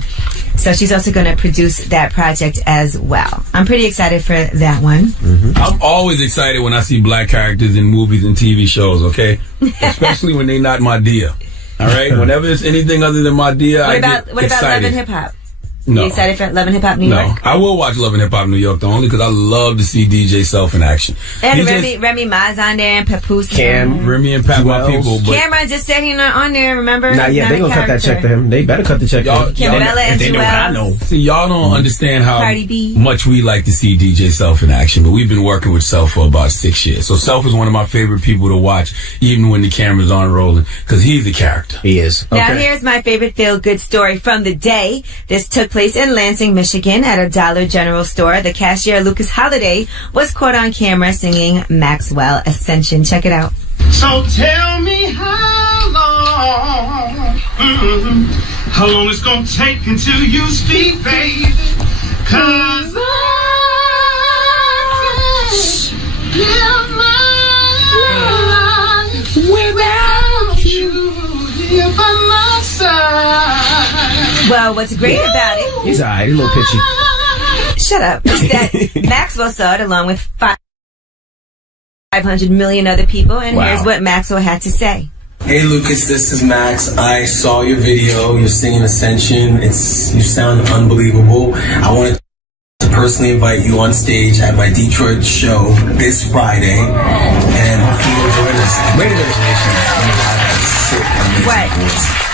So she's also going to produce that project as well. I'm pretty excited for that one. I'm always excited when I see black characters in movies and TV shows, okay? Especially when they're not Madea. All right? Whenever it's anything other than Madea, I get excited. What about Love and Hip Hop? No. You excited for Love and Hip Hop New York? No. I will watch Love and Hip Hop New York, though, only because I love to see DJ Self in action. And Remy Ma's on there and Papoose. Cam. Remy and Pat, my people. But Cameron just said he's not on there, remember? Nah, yeah, they gonna cut that check to him. They better cut the check to him. Kimbella and they know what I know. See, y'all don't understand how Cardi B. much we like to see DJ Self in action, but we've been working with Self for about 6 years. So Self is one of my favorite people to watch, even when the cameras aren't rolling, because he's a character. He is. Now, here's my favorite feel-good story from the day. This took place in Lansing, Michigan, at a Dollar General store. The cashier, Lucas Holiday, was caught on camera singing Maxwell Ascension. Check it out. So tell me how long it's gonna take until you speak, baby. 'Cause I live my life without you here by my side. Well, what's great about it... He's alright, he's a little pitchy. Shut up. Is that Maxwell saw it along with 500 million other people, and here's what Maxwell had to say. Hey Lucas, this is Max. I saw your video. You're singing Ascension. You sound unbelievable. I wanted to personally invite you on stage at my Detroit show this Friday, and hope you'll join us. Wait a minute. What?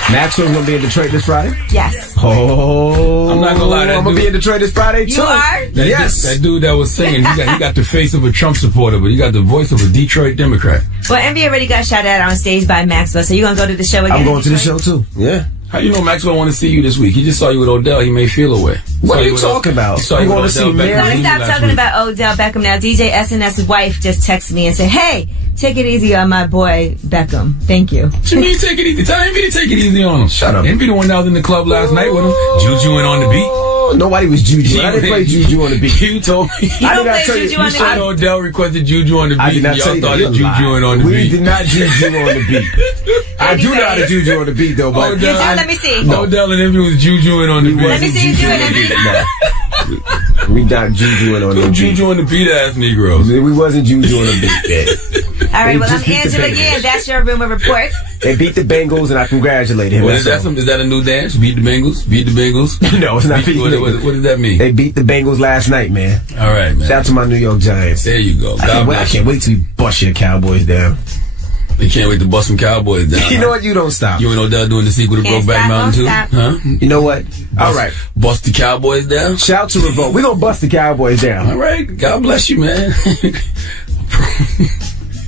Maxwell's gonna be in Detroit this Friday? Yes. Oh, I'm not gonna lie, I'm gonna be in Detroit this Friday too. You are? Yes. That dude that was singing, he got the face of a Trump supporter, but he got the voice of a Detroit Democrat. Well, Envy already got shouted out on stage by Maxwell, so you gonna go to the show again? I'm going to the show too. Yeah. How you know Maxwell want to see you this week? He just saw you with Odell. He may feel away. What are you talking about? I'm going to see Mary. Let me stop talking about Odell Beckham now. DJ SNS's wife just texted me and said, "Hey, take it easy on my boy Beckham. Thank you." What you mean take it easy? Tell Envy to take it easy on him. Shut up. Envy the one that was in the club last night with him, jujuing on the beat. Nobody was juju. I didn't play juju on the beat. You told me. You don't play juju on the beat. You said Odell requested juju on the beat. I did not tell you that. Y'all started jujuing on the beat. We did not juju on the beat. I do know how to juju on the beat though, but let me see. Odell and Envy was jujuing on the beat. Let me see you do it, Envy. We not jujuing on the beat. Juju on the beat ass Negroes. We wasn't juju on the beat yet. All right, well, I'm Angela Yin. That's your rumor report. They beat the Bengals, and I congratulate him. Is that a new dance? Beat the Bengals? Beat the Bengals? No, it's not beat the Bengals. What does that mean? They beat the Bengals last night, man. All right, man. Shout out to my New York Giants. There you go. I can't wait till we bust your Cowboys down. They can't wait to bust some Cowboys down. You know what? You don't stop. You ain't Odell doing the sequel to Can't Brokeback stop, Mountain too? won't Huh? You know what? All right. Bust the Cowboys down? Shout to Revolt. We're going to bust the Cowboys down. All right. God bless you, man.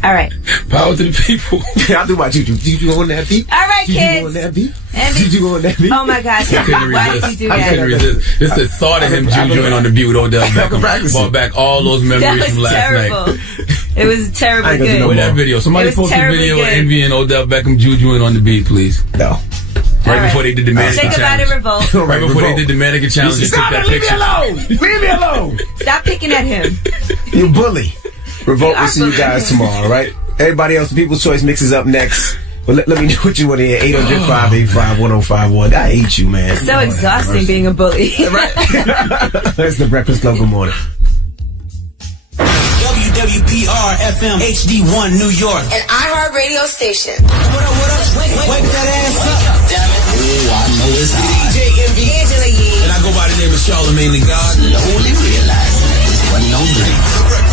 All right. Power to the people. I'll do my juju. Juju on that beat. All right, Juju kids. on that beat. Envy. Juju on that beat. Oh my gosh. I couldn't Why resist. did you do I that? couldn't resist. Just the thought of him jujuing on the beat with Odell Beckham brought back all those That memories was from last terrible. night. It was terribly good. With that video. Somebody It was post a terribly video of good. Envy and Odell Beckham jujuing on the beat, please. No. Right before they did the mannequin Say goodbye challenge. to Revolt. Right before they did the mannequin challenge, they took Stop that it. Leave me picture. alone. Leave me alone. Stop picking at him. You bully. Revolt, You we'll are see you guys tomorrow, all right? Everybody else, People's Choice Mix is up next. But let me know what you want to hear. 800-585-1051. I hate you, man. It's so exhausting being a bully. That's the Breakfast Club. Good morning. WWPR FM HD1 New York. An iHeart radio station. What up? Wake that ass up. Damn it. Oh, I know it's hot. DJ Envy. Angela Yee. And I go by the name of Charlamagne the God. Slowly realizing this wasn't no dream.